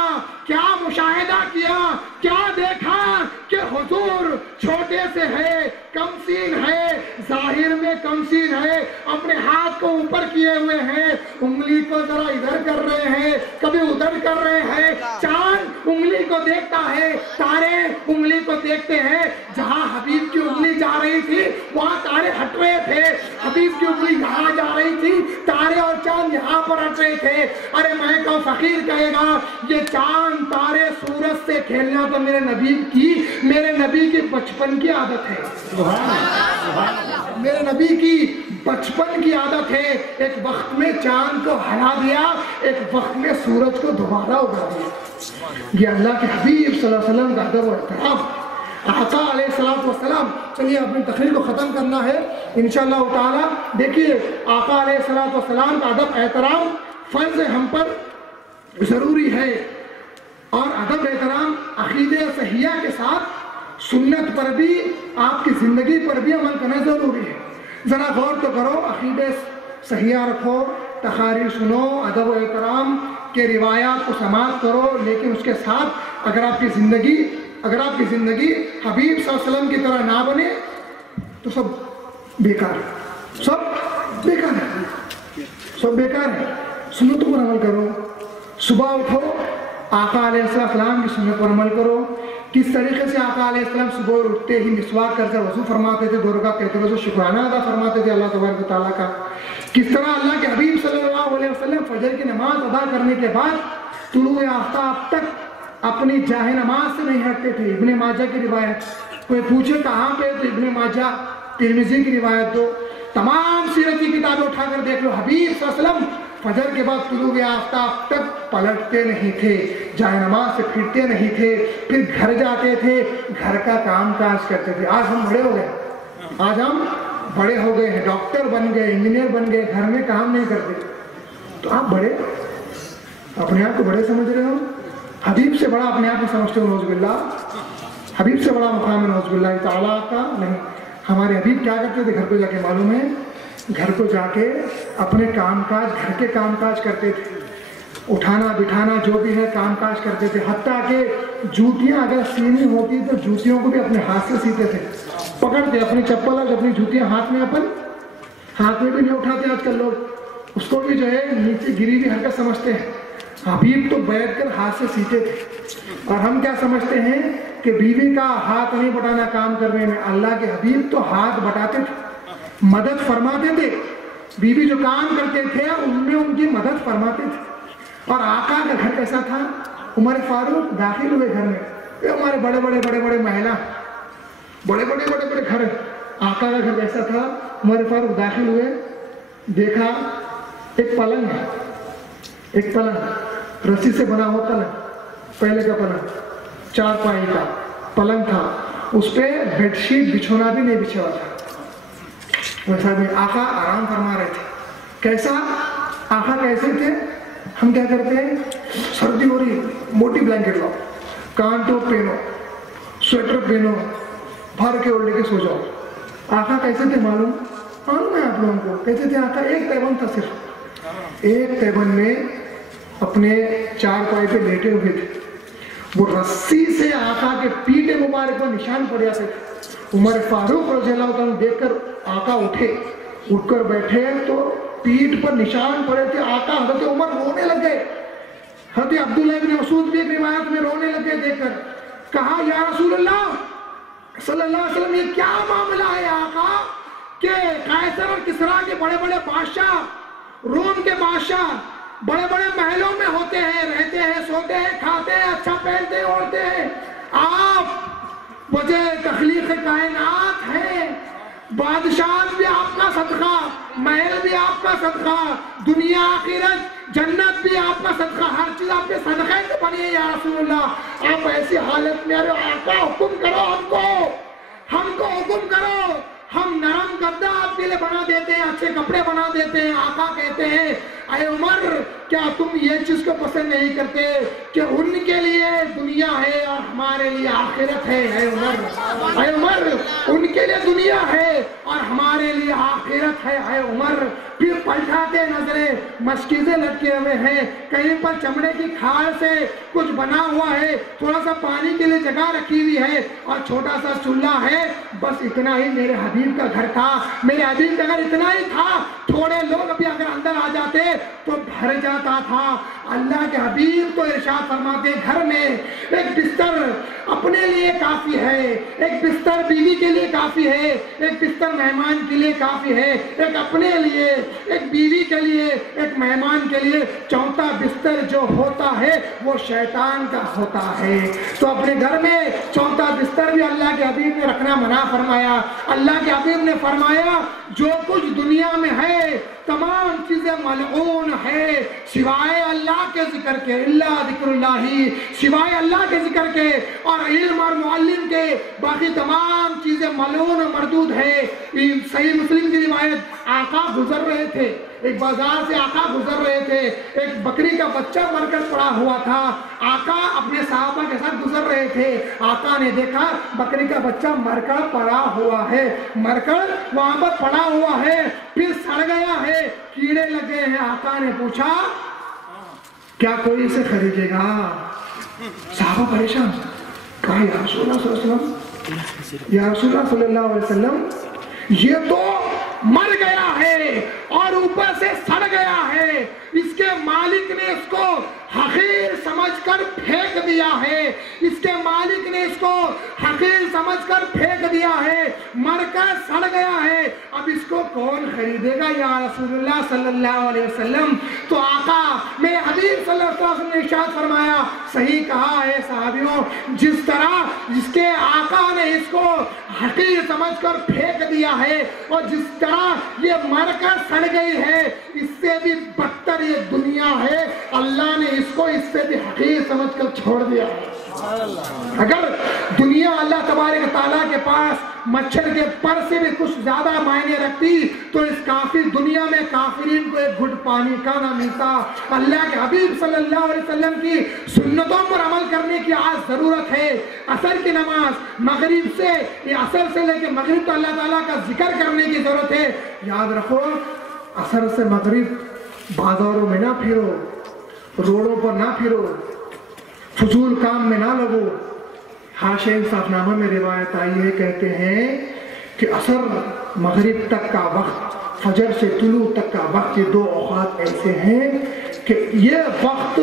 کیا مشاہدہ کیا, کیا دیکھا کہ حضور چھوٹے سے ہے, کمسین ہے, ظاہر میں کمسین ہے, اپنے ہاتھ کو اوپر کیے ہوئے ہیں, انگلی کو ذرا ادھر کر رہے ہیں, کبھی ادھر کر رہے ہیں. چاند انگلی کو دیکھتا ہے, تارے انگلی کو دیکھتے ہیں. جہاں حبیب کی انگلی جا رہی تھی وہاں تارے ہٹ رہے تھے, حبیب کی انگلی یہاں جا رہی تھی, تارے اور چاند یہاں پر ہٹ رہے تھے. ارے میں کہوں فقیر کہے گا یہ چاند تارے سورج سے کھیلنا تو میرے نبی کی بچپن کی عادت ہے. میرے نبی کی بچپن کی عادت ہے. ایک وقت میں چاند کو ہلا دیا, ایک وقت میں سورج کو دوبارہ اگا دیا. یہ اللہ کے حبیب صلی اللہ علیہ وسلم کا ادب و احترام. آقا علیہ السلام. چلیے اپنی تقریر کو ختم کرنا ہے انشاءاللہ تعالی. دیکھیے آقا علیہ السلام کا ادب احترام فرض ہم پر ضروری ہے, اور ادب احترام عقیدہ صحیحہ کے ساتھ سنت پر بھی, آپ کی زندگی پر بھی عمل کرنا ضروری ہے. ذرا غور تو کرو, عقیدہ صحیحہ رکھو, تقاریر سنو, ادب و احترام کے روایات کو سماعت کرو, لیکن اس کے ساتھ اگر آپ کی زندگی حبیب صلی اللہ علیہ وسلم کی طرح نہ بنے تو سب بیکار ہے, سب بیکار ہے. سنتوں پر عمل کرو, صبح اٹھو آقا علیہ السلام کی سنت پر عمل کرو. کس طریقے سے آقا علیہ السلام صبح اٹھتے ہی مسواک کرتے وضو فرماتے تھے, 2 رکعت کہتے ہوئے شکرانہ ادا فرماتے تھے اللہ تبارک و تعالیٰ کا. کس طرح اللہ کے حبیب صلی اللہ علیہ وسلم فجر کی نماز ادا کرنے کے بعد طلوع آفتاب تک اپنی جاہ نماز سے نہیں ہٹتے تھے. ابن ماجہ کی روایت, کوئی پوچھے کہاں پہ تو ابن ماجہ ترمذی کی روایت دو. تمام سیرت کی کتابیں اٹھا کر دیکھ لو, حبیب صلی اللہ علیہ وسلم فجر کے بعد طلوع آفتاب تک پلٹتے نہیں تھے, جائے نماز سے پھرتے نہیں تھے, پھر گھر جاتے تھے, گھر کا کام کاج کرتے تھے. آج ہم بڑے ہو گئے ہیں, ڈاکٹر بن گئے, انجینئر بن گئے, گھر میں کام نہیں کرتے. تو آپ اپنے آپ کو بڑے سمجھ رہے ہو, حبیب سے بڑا اپنے آپ کو سمجھتے ہو. نعوذ باللہ, حبیب سے بڑا مقام ہے نعوذ باللہ تعالیٰ کا نہیں. ہمارے حبیب کیا کرتے تھے گھر پہ جا کے معلوم ہے, گھر کو جا کے اپنے کام کاج, گھر کے کام کاج کرتے تھے, اٹھانا بٹھانا جو بھی ہے کام کاج کرتے تھے. حتیٰ کہ جوتیاں اگر سینی ہوتی تو جوتیوں کو بھی اپنے ہاتھ سے سیتے تھے, پکڑتے اپنی چپل اور اپنی جوتیاں ہاتھ میں بھی نہیں اٹھاتے آج کل لوگ, اس کو بھی جو ہے نیچے گری ہوئی حرکت سمجھتے ہیں. حبیب تو بیٹھ کر ہاتھ سے سیتے تھے. اور ہم کیا سمجھتے ہیں کہ بیوی کا ہاتھ نہیں بٹانا کام کرنے میں. اللہ کے حبیب تو ہاتھ بٹاتے تھے, مدد فرماتے تھے. بیوی جو کام کرتے تھے ان میں ان کی مدد فرماتے تھے. اور آقا کا گھر کیسا تھا, عمر فاروق داخل ہوئے گھر میں, ہمارے بڑے محلہ, بڑے گھر, آقا کا گھر کیسا تھا. عمر فاروق داخل ہوئے, دیکھا ایک پلنگ ہے, رسی سے بنا ہوا پلنگ, پہلے کا پلنگ, 4 پائی کا پلنگ تھا, اس پہ بیڈ شیٹ بچھونا بھی نہیں بچھا ہوا تھا. ویسا بھی آقا آرام فرما رہے تھے. کیسا آقا کیسے تھے, ہم کیا کرتے ہیں, سردی ہو رہی ہے موٹی بلینکٹ لاؤ, کان ٹوپ پہنو, سویٹر پہنو, بھر کے اوڑھ کے سو جاؤ. آقا کیسے تھے معلوم ہے آپ لوگوں کو, کیسے تھے آقا. ایک تیبن تھا, صرف ایک تیبن میں اپنے 4 پائے پہ لیٹے ہوئے تھے. وہ رسی سے آقا کے پیٹے مبارک پر نشان پڑ جاتے تھے. عمر فاروق رضی اللہ عنہ دیکھ کر آقا اٹھ کر بیٹھے تو پیٹ پر نشان پڑے تھے. آقا حضرت عمر رونے لگ گئے. حضرت عبداللہ بن مسعود بھی ایک روایت میں رونے لگے دیکھ کر. کہا یا رسول اللہ صلی اللہ علیہ وسلم یہ کیا معاملہ ہے آقا, کہ قیصر اور کسریٰ کے بڑے بڑے بادشاہ، روم کے بادشاہ بڑے بڑے محلوں میں ہوتے ہیں، رہتے ہیں، سوتے ہیں، کھاتے ہیں، اچھا پہنتے ہیں، اوڑھتے ہیں. آپ وجہ تخلیق کائنات ہیں. بادشاہ بھی آپ کا صدقہ، محل بھی آپ کا صدقہ، دنیا آخرت جنت بھی آپ کا صدقہ، ہر چیز آپ کے صدقے سے بنی ہے یا رسول اللہ. آپ ایسی حالت میں آقا حکم کرو، ہم کو حکم کرو. ہم نرم گدا آپ کے لیے بنا دیتے ہیں، اچھے کپڑے بنا دیتے ہیں. آقا کہتے ہیں اے عمر کیا تم یہ چیز کو پسند نہیں کرتے کہ ان کے لیے دنیا ہے اور ہمارے لیے آخرت ہے. اے عمر ان کے لیے دنیا ہے اور ہمارے لیے آخرت ہے. اے عمر پھر پلٹاتے نظریں، مشکیزیں لٹکے ہوئے ہیں، کہیں پر چمڑے کی کھال سے کچھ بنا ہوا ہے، تھوڑا سا پانی کے لیے جگہ رکھی ہوئی ہے اور چھوٹا سا چولہا ہے. بس اتنا ہی میرے حبیب کا گھر تھا. میرے حبیب کا گھر اتنا ہی تھا، تھوڑے لوگ بھی اگر اندر آ جاتے تو بھر جاتا تھا. اللہ کے حبیب تو ارشاد فرماتے گھر میں ایک بستر اپنے لیے کافی ہے، ایک بستر بیوی کے لیے کافی ہے، ایک بستر مہمان کے لیے کافی ہے، ایک اپنے لیے، ایک بیوی کے لیے، ایک مہمان کے لیے. چوتھا بستر جو ہوتا ہے وہ شیطان کا ہوتا ہے. تو اپنے گھر میں چوتھا بستر بھی اللہ کے حبیب نے رکھنا منع فرمایا. اللہ کے حبیب نے فرمایا جو کچھ دنیا میں ہے تمام چیزیں ملعون ہے سوائے اللہ کے ذکر کے، اللہ ذکر اللہ، سوائے اللہ کے ذکر کے اور علم اور معلم کے. باقی تمام چیزیں ملعون و مردود ہے. صحیح مسلم کی روایت، آقا گزر رہے تھے، ایک بازار سے آقا گزر رہے تھے، ایک بکری کا بچہ مر کر پڑا ہوا تھا. آقا اپنے صحابہ کے ساتھ گزر رہے تھے. آقا نے دیکھا بکری کا بچہ مر کر پڑا ہوا ہے، مر کر وہاں پر پڑا ہوا ہے، پھر سڑ گیا ہے، کیڑے لگے ہیں. آقا نے پوچھا کیا کوئی اسے خریدے گا؟ صحابہ پریشان. کہا یا رسول اللہ صلی اللہ علیہ وسلم، یا رسول اللہ صلی اللہ علیہ وسلم یہ تو مر گیا ہے اور اوپر سے سڑ گیا ہے، اس کے مالک نے اس کو حقیر سمجھ کر پھینک دیا ہے، اس کے مالک نے اس کو حقیر سمجھ کر پھینک دیا ہے، مر کر سڑ گیا ہے، اب اس کو کون خریدے گا یا رسول اللہ صلی اللہ علیہ وسلم؟ تو آقا میرے حبیب صلی اللہ علیہ وسلم نے ارشاد فرمایا، صحیح کہا ہے صحابیوں، جس طرح جس کے آقا نے اس کو حقیر سمجھ کر پھینک دیا ہے اور جس طرح یہ مر کر سڑ گئی ہے، اس سے بھی بدتر یہ دنیا ہے، اللہ نے اس کو اس سے بھی حقیر سمجھ کر چھوڑ دیا ہے. اگر دنیا اللہ تبارک تعالیٰ کے پاس مچھر کے پر سے بھی کچھ زیادہ معنی رکھتی تو اس کافر دنیا میں کافرین کو ایک گھٹ پانی کا نہ ملتا. اللہ کے حبیب صلی اللہ علیہ وسلم کی سنتوں پر عمل کرنے کی آج ضرورت ہے. عصر کی نماز مغرب سے عصر سے لے کے مغرب تو اللہ تعالیٰ کا ذکر کرنے کی ضرورت ہے. یاد رکھو عصر سے مغرب بازاروں میں نہ پھرو، روڈوں پر نہ پھرو، فضول کام میں نہ لگو. حاشیہ انصاف نامہ میں روایت آئی ہے، کہتے ہیں کہ عصر مغرب تک کا وقت، فجر سے طلوع تک کا وقت، یہ دو اوقات ایسے ہیں کہ یہ وقت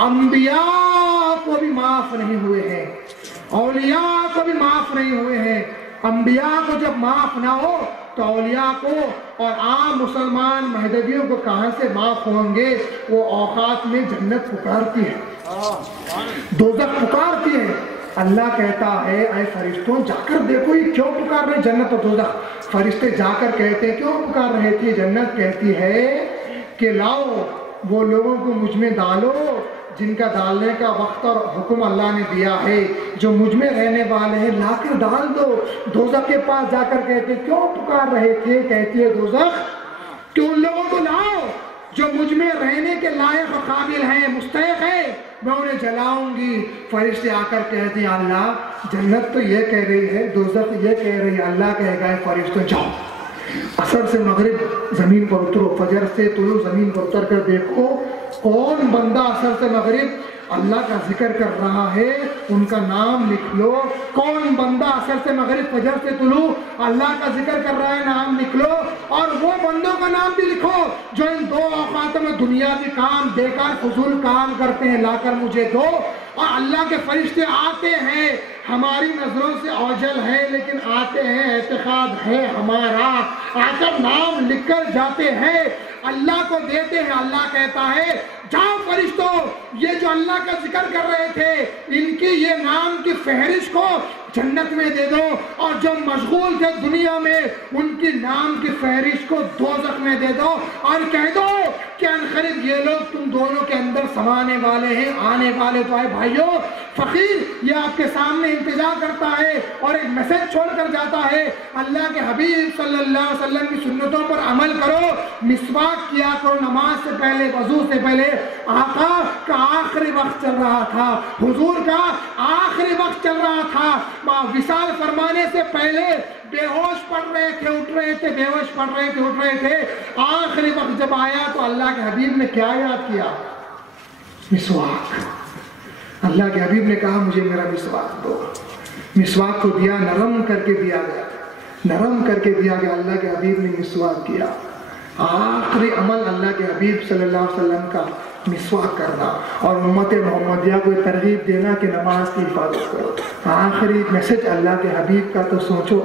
انبیاء کو بھی معاف نہیں ہوئے ہیں، اولیاء کو بھی معاف نہیں ہوئے ہیں. انبیاء کو جب معاف نہ ہو تو اولیاء کو اور عام مسلمان مہدویوں کو کہاں سے معاف ہوں گے؟ وہ اوقات میں جنت پکارتی ہے، دوزخ پکارتی ہے. اللہ کہتا ہے اے فرشتوں جا کر دیکھو یہ کیوں پکار رہے جنت اور دوزخ. فرشتے جا کر کہتے ہیں کیوں پکار رہے تھے؟ جنت کہتی ہے کہ لاؤ وہ لوگوں کو مجھ میں ڈالو جن کا ڈالنے کا وقت اور حکم اللہ نے دیا ہے، جو مجھ میں رہنے والے ہیں لا کر ڈال دو. دوزخ کے پاس جا کر کہتے کیوں پکار رہے تھے؟ کہتی ہے دوزخ کہ ان لوگوں کو لاؤ جو مجھ میں رہنے کے لائق و قابل ہیں، مستحق ہیں، میں انہیں جلاؤں گی. فرشتے آ کر کہتے ہیں اللہ جنت تو یہ کہہ رہی ہے، دوزخ یہ کہہ رہی ہے. اللہ کہے گا فرشتوں جاؤ عصر سے مغرب زمین پر اترو، فجر سے طلوع زمین پر اتر کر دیکھو کون بندہ عصر سے مغرب اللہ کا ذکر کر رہا ہے، ان کا نام لکھ لو. کون بندہ عصر سے مغرب فجر سے طلوع اللہ کا ذکر کر رہا ہے، نام لکھ لو. اور وہ بندوں کا نام بھی لکھو جو ان دو اوقاتوں میں دنیاوی کام بیکار فضول کام کرتے ہیں، لا کر مجھے دو. اور اللہ کے فرشتے آتے ہیں ہماری نظروں سے اوجل ہے لیکن آتے ہیں، اعتقاد ہے ہمارا، آ کر نام لکھ کر جاتے ہیں، اللہ کو دیتے ہیں۔ اللہ کہتا ہے جاؤ فرشتوں، یہ جو اللہ کا ذکر کر رہے تھے ان کی یہ نام کی فہرست کو جنت میں دے دو، اور جو مشغول تھے دنیا میں ان کی نام کی فہرست کو دوزخ میں دے دو، اور کہہ دو کہ انقریب یہ لوگ تم دونوں کے اندر سمانے والے ہیں، آنے والے تو ہے۔ بھائیوں، فقیر یہ آپ کے سامنے انتظار کرتا ہے اور ایک میسج چھوڑ کر جاتا ہے، اللہ کے حبیب صلی اللہ علیہ وسلم کی سنتوں پر عمل کرو، مسواک کیا کرو نماز سے پہلے، وضو سے پہلے۔ آقا کا آخری وقت چل رہا تھا، حضور کا آخری وقت چل رہا تھا، وصال فرمانے سے پہلے بے ہوش پڑ رہے تھے، اٹھ رہے تھے، بے ہوش پڑ رہے تھے، اٹھ رہے تھے۔ آخری وقت جب آیا تو اللہ کے حبیب نے کیا یاد کیا؟ مسواک۔ اللہ کے حبیب نے کہا مجھے میرا مسواک دو۔ مسواک کو دیا، نرم کر کے دیا گیا، نرم کر کے دیا گیا۔ اللہ کے حبیب نے مسواک کیا۔ آخری عمل اللہ کے حبیب صلی اللہ علیہ وسلم کا مسواک کرنا، اور امت محمدیہ کو ترغیب دینا کہ نماز کی حفاظت کرو۔ آخری میسج اللہ کے حبیب کا تو سوچو،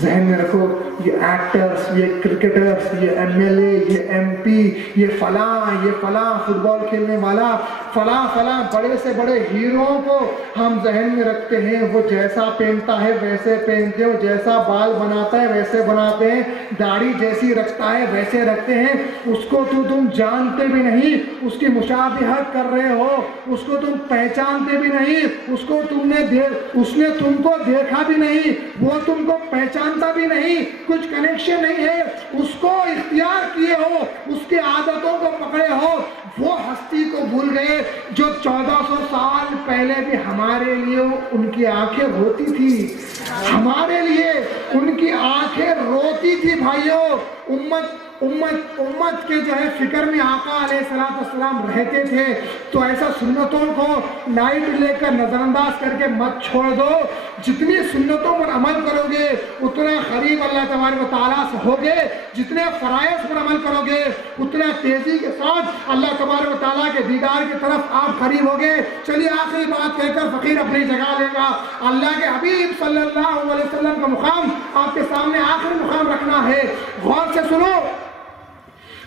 ذہن میں رکھو، یہ ایکٹرز، یہ کرکٹرز، یہ ایم ایل اے، یہ ایم پی، یہ فلاں فٹ بال کھیلنے والا، فلاں بڑے سے بڑے ہیروؤں کو ہم ذہن میں رکھتے ہیں، وہ جیسا پہنتا ہے ویسے پہنتے ہیں، جیسا بال بناتا ہے ویسے بناتے ہیں، داڑھی جیسی رکھتا ہے ویسے رکھتے ہیں، اس کو تو تم جانتے بھی نہیں، اس کی مشابہت کر رہے ہو، اس کو تم پہچانتے بھی نہیں، اس نے تم کو دیکھا بھی نہیں، وہ تم کو پہچانتا بھی نہیں، کچھ کنیکشن نہیں ہے، اس کو اختیار کیے ہو، اس کی عادتوں کو پکڑے ہو، وہ ہستی کو بھول گئے جو 1400 سال پہلے بھی ہمارے لیے ان کی آنکھیں روتی تھی، ہمارے لیے ان کی آنکھیں روتی تھی۔ بھائیوں، امت کے جو ہے فکر میں آقا علیہ السلام رہتے تھے، تو ایسا سنتوں کو لائٹ لے کر نظر انداز کر کے مت چھوڑ دو۔ جتنی سنتوں پر عمل کرو گے اتنا قریب اللہ تبارک و تعالیٰ سے ہوگے، جتنے فرائض پر عمل کرو گے اتنا تیزی کے ساتھ اللہ تبارک و تعالیٰ کے دیدار کی طرف آپ قریب ہوگے۔ چلیے آخری بات کہہ کر فقیر اپنی جگہ لے گا۔ اللہ کے حبیب صلی اللہ علیہ وسلم کا مقام آپ کے سامنے آخری مقام رکھنا ہے، غور سے سنو۔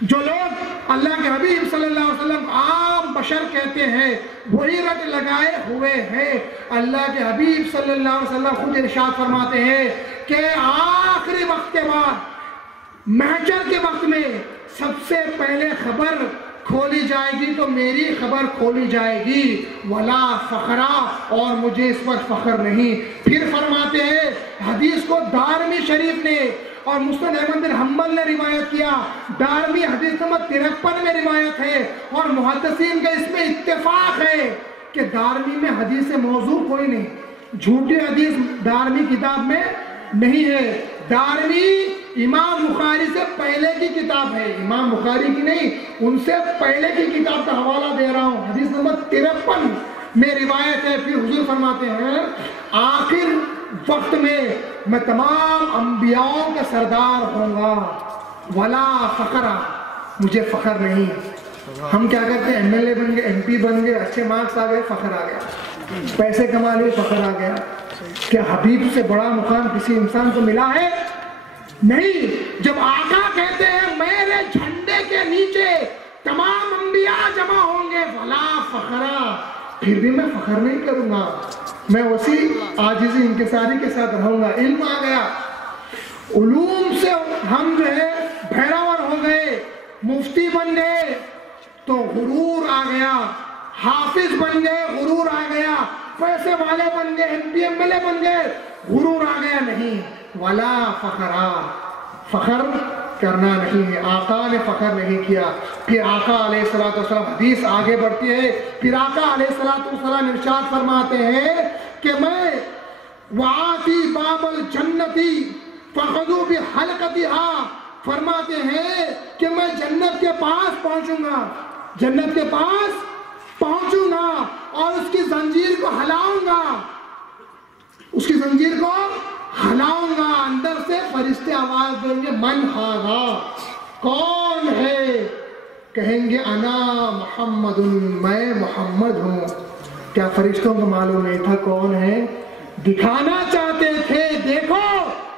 جو لوگ اللہ کے حبیب صلی اللہ علیہ وسلم عام بشر کہتے ہیں وہی رٹ لگائے ہوئے ہیں۔ اللہ کے حبیب صلی اللہ علیہ وسلم خود ارشاد فرماتے ہیں کہ آخری وقت کے بعد، محشر کے وقت میں سب سے پہلے خبر کھولی جائے گی تو میری خبر کھولی جائے گی، ولا فخرا، اور مجھے اس پر فخر نہیں۔ پھر فرماتے ہیں، حدیث کو دارمی شریف نے اور مسند احمد بن حنبل نے روایت کیا، دارمی حدیث نمبر 53 میں روایت ہے، اور محدثین کا اس میں اتفاق ہے کہ دارمی میں حدیث موضوع کوئی نہیں، جھوٹی حدیث دارمی کتاب میں نہیں ہے۔ دارمی امام بخاری سے پہلے کی کتاب ہے، امام بخاری کی نہیں، ان سے پہلے کی کتاب کا حوالہ دے رہا ہوں، حدیث نمبر 53 میں روایت ہے۔ پھر حضور فرماتے ہیں آخر وقت میں تمام انبیاءوں کا سردار ہوں گا، ولا فخرا، مجھے فخر نہیں۔ ہم کیا کرتے ہیں، ایم ایل اے بن گئے، ایم پی بن گئے، اچھے مارکس آ گئے، فخر آ گیا، پیسے کما لیے، فخر آ گیا۔ کیا حبیب سے بڑا مقام کسی انسان کو ملا ہے؟ نہیں۔ جب آقا کہتے ہیں میرے جھنڈے کے نیچے تمام انبیاء جمع ہوں گے، ولا فخرا، پھر بھی میں فخر نہیں کروں گا، میں وسیع عاجزی انکساری کے ساتھ رہوں گا۔ علم آ گیا، علوم سے ہم جو ہے بھیراور ہو گئے، مفتی بن گئے تو غرور آ گیا، حافظ بن گئے غرور آ گیا، پیسے والے بن گئے، M P M L A بن گئے، غرور آ گیا۔ نہیں، ولا فخرا، فخر کرنا نہیں ہے۔ آقا نے فخر نہیں کیا۔ پھر آقا علیہ السلام، حدیث آگے بڑھتی ہے، پھر آقا علیہ السلام ارشاد فرماتے ہیں کہ میں وآتی باب الجنتی فخذوا بحلقتها، فرماتے ہیں کہ میں جنت کے پاس پہنچوں گا، جنت کے پاس پہنچوں گا اور اس کی زنجیر کو ہلاؤں گا، اس کی زنجیر کو ہلاؤں گا۔ اندر سے فرشتے آواز دیں گے من ھذا، کون ہے؟ کہیں گے انا محمد، میں محمد ہوں۔ کیا فرشتوں کو معلوم نہیں تھا کون ہے؟ دکھانا چاہتے تھے دیکھو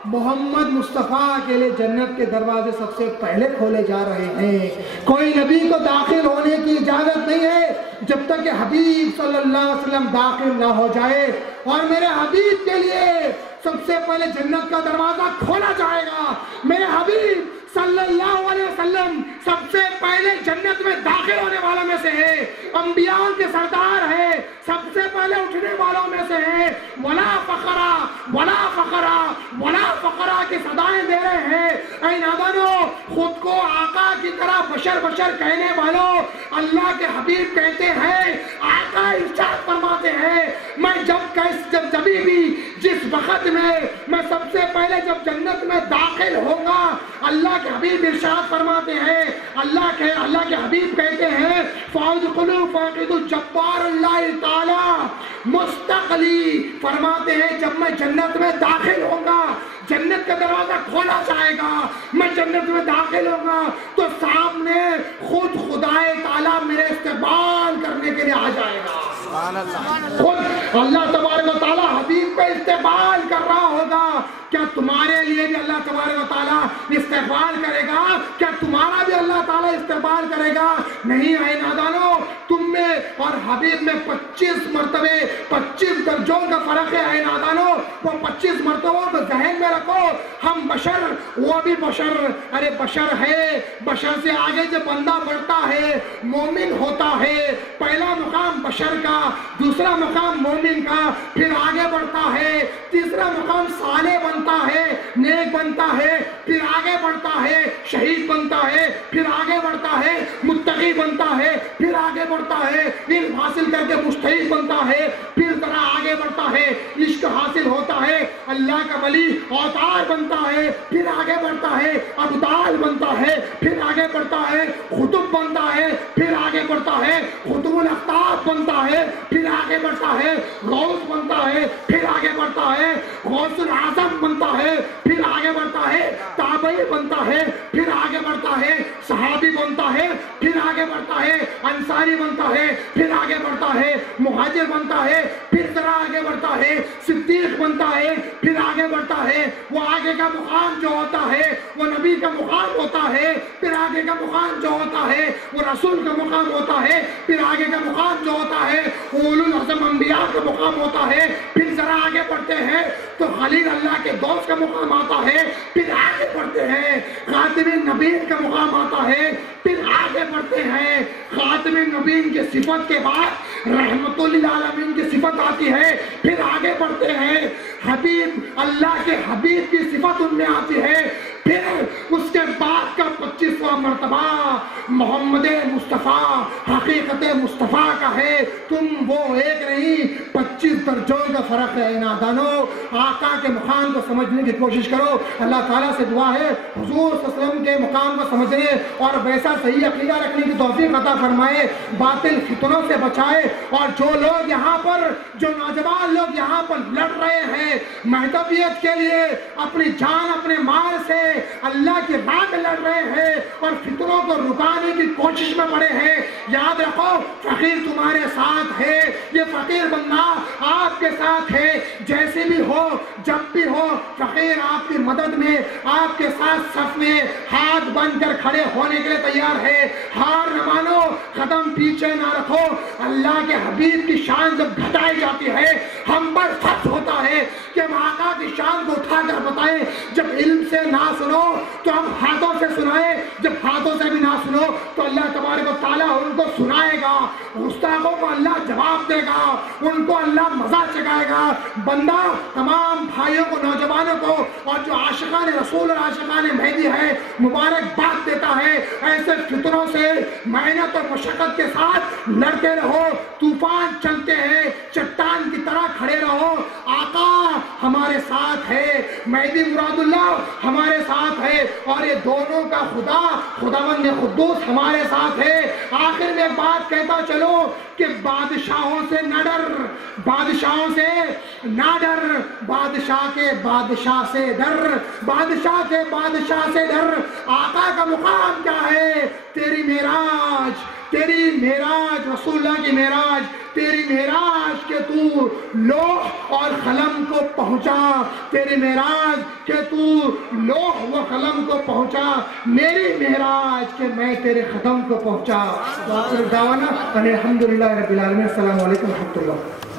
محمد مصطفیٰ کے لیے جنت کے دروازے سب سے پہلے کھولے جا رہے ہیں. کوئی نبی کو داخل ہونے کی اجازت نہیں ہے جب تک کہ حبیب صلی اللہ علیہ وسلم داخل نہ ہو جائے. اور میرے حبیب کے لیے سب سے پہلے جنت کا دروازہ کھولا جائے گا. میرے حبیب صلی اللہ علیہ وسلم سب سے پہلے جنت میں داخل ہونے والوں میں سے ہے. انبیاء کے سردار ہے, سب سے پہلے اٹھنے والوں میں سے ہے. ولا فخرا ولا فخرا ولا فخرا کی صدائیں دے رہے ہیں. اے نادانو, خود کو آقا کی طرح بشر بشر کہنے والوں, اللہ کے حبیب کہتے ہیں, آقا ارشاد فرماتے ہیں, میں جبھی بھی جس وقت میں سب سے پہلے جب جنت میں داخل ہوں گا, اللہ کے حبیب ارشاد فرماتے ہیں, اللہ کے حبیب کہتے ہیں, فَادْخُلُوا فَاقِدُ جَبَّارُ اللَّهِ تَعَالَى مستقلی, فرماتے ہیں جب میں جنت میں داخل ہوں گا, جنت کا دروازہ کھولا جائے گا, میں جنت میں داخل ہوں گا تو سامنے خود خدائے تعالیٰ میرے استقبال کرنے کے لیے آ جائے گا. خود اللہ تبارک و تعالیٰ حبیب پہ استقبال کر رہا ہوگا. کیا تمہارے لیے بھی اللہ تبارک و تعالیٰ استقبال کرے گا؟ کیا تمہارا بھی اللہ تعالیٰ استقبال کرے گا؟ نہیں. اے نادانو, تم میں اور حبیب میں 25 مرتبے 25 درجوں کا فرق ہے. اے نادانو, وہ 25 مرتبوں کو ذہن میں رکھو. ہم بشر, وہ بھی بشر. ارے بشر ہے, بشر سے آگے جو بندہ بڑھتا ہے مومن ہوتا ہے. پہلا مقام بشر کا, دوسرا مقام مومن کا, پھر آگے بڑھتا ہے, تیسرا مقام صالح بنتا ہے, نیک بنتا ہے, پھر آگے بڑھتا ہے شہید بنتا ہے, پھر آگے بڑھتا ہے متقی بنتا ہے, پھر آگے بڑھتا ہے علم حاصل کر کے مجتہد بنتا ہے, پھر ذرا آگے بڑھتا ہے عشق حاصل ہوتا ہے, اللہ کا ولی اوتار بنتا ہے, پھر آگے بڑھتا ہے ابدال بنتا ہے, پھر آگے بڑھتا ہے خطب بنتا ہے, پھر آگے بڑھتا ہے خطب الاقطاب بنتا ہے, پھر آگے بڑھتا ہے غوث بنتا ہے, پھر آگے بڑھتا ہے غوث الاعظم بنتا ہے, پھر آگے بڑھتا ہے تابعی بنتا ہے, پھر آگے بڑھتا ہے صحابی بنتا ہے, پھر آگے بڑھتا ہے انصاری بنتا ہے, پھر آگے بڑھتا ہے مہاجر بنتا ہے, پھر ذرا آگے بڑھتا ہے صدیق بنتا ہے, پھر آگے بڑھتا ہے وہ آگے کا مقام جو ہوتا ہے وہ نبی کا مقام ہوتا ہے, پھر آگے کا مقام جو ہوتا ہے وہ رسول کا مقام ہوتا ہے, پھر آگے کا مقام جو ہوتا ہے اولو العزم انبیاء کا مقام ہوتا ہے, پھر ذرا آگے بڑھتے ہیں تو خلیل اللہ کے دوست کا مقام آتا ہے, پھر آگے بڑھتے ہیں خاتم النبیین کا مقام آتا ہے, پھر آگے بڑھتے ہیں خاتم النبیین کی صفت کے بعد رحمت للعالمین کی صفت آتی ہے, پھر آگے بڑھتے ہیں حبیب اللہ کے حبیب کی صفت ان میں آتی ہے, پھر اس کے بعد کا 25واں مرتبہ محمد مصطفیٰ حقیقت مصطفیٰ کا ہے. تم وہ ایک نہیں, 25 درجوں کا فرق ہے. نادانو, آقا کے مقام کو سمجھنے کی کوشش کرو. اللہ تعالیٰ سے دعا ہے حضور صلی اللہ علیہ وسلم کے مقام کو سمجھنے اور ویسا صحیح عقیدہ رکھنے کی توفیق عطا فرمائے, باطل فتنوں سے بچائے. اور جو لوگ یہاں پر, جو نوجوان لوگ یہاں پر لڑ رہے ہیں مہدویت کے لیے, اپنی جان اپنے مال سے اللہ کی راہ میں لڑ رہے ہیں اور فتنوں کو رکانے کی کوشش میں پڑے ہیں, یاد رکھو فقیر تمہارے ساتھ ہے. یہ فقیر بندہ آپ کے ساتھ ہے, جیسے بھی ہو جب بھی ہو فقیر آپ کی مدد میں, آپ کے ساتھ صف میں ہاتھ بن کر کھڑے ہونے کے لیے تیار ہے. ہار نہ مانو, قدم پیچھے نہ رکھو. اللہ کے حبیب کی شان جب گھٹائی جاتی ہے ہم پر فرض ہوتا ہے کہ ہم آقا کی شان کو اٹھا کر بتائیں. جب علم سے نہ سنو تو ہم ہاتھوں سے سنائیں, جب ہاتھوں سے بھی نہ سنو تو اللہ تبارک و تعالیٰ ان کو سنائے گا, گستاخوں کو اللہ جواب دے گا, ان کو اللہ مزہ چکھائے گا. بندہ تمام بھائیوں کو, نوجوانوں کو اور جو عاشقان رسول اور عاشقان مہدی ہے مبارکباد دیتا ہے. ایسے فتنوں سے محنت اور مشقت کے ساتھ لڑتے رہو, طوفان چلتے ہیں چٹان کی طرح کھڑے رہو. آقا ہمارے ساتھ ہے, مہدی مراد اللہ ہمارے ساتھ ہے, اور یہ دونوں کا خداوند قدوس ہمارے ساتھ ہے. آخر میں ایک بات کہتا چلو کہ بادشاہوں سے نہ ڈر, بادشاہوں سے نہ ڈر, بادشاہ کے بادشاہ سے ڈر, بادشاہ کے بادشاہ سے ڈر. آقا کا مقام کیا ہے؟ تیری معراج, تیری معراج, رسول اللہ کی معراج, تیری معراج کے تو لوح اور قلم کو پہنچا، تیری معراج کے تو لوح و قلم کو پہنچا، میری معراج کے میں تیرے قدم کو پہنچا۔ وآخر دعوانا الحمدللہ رب العالمین۔ السلام علیکم ورحمۃ اللہ۔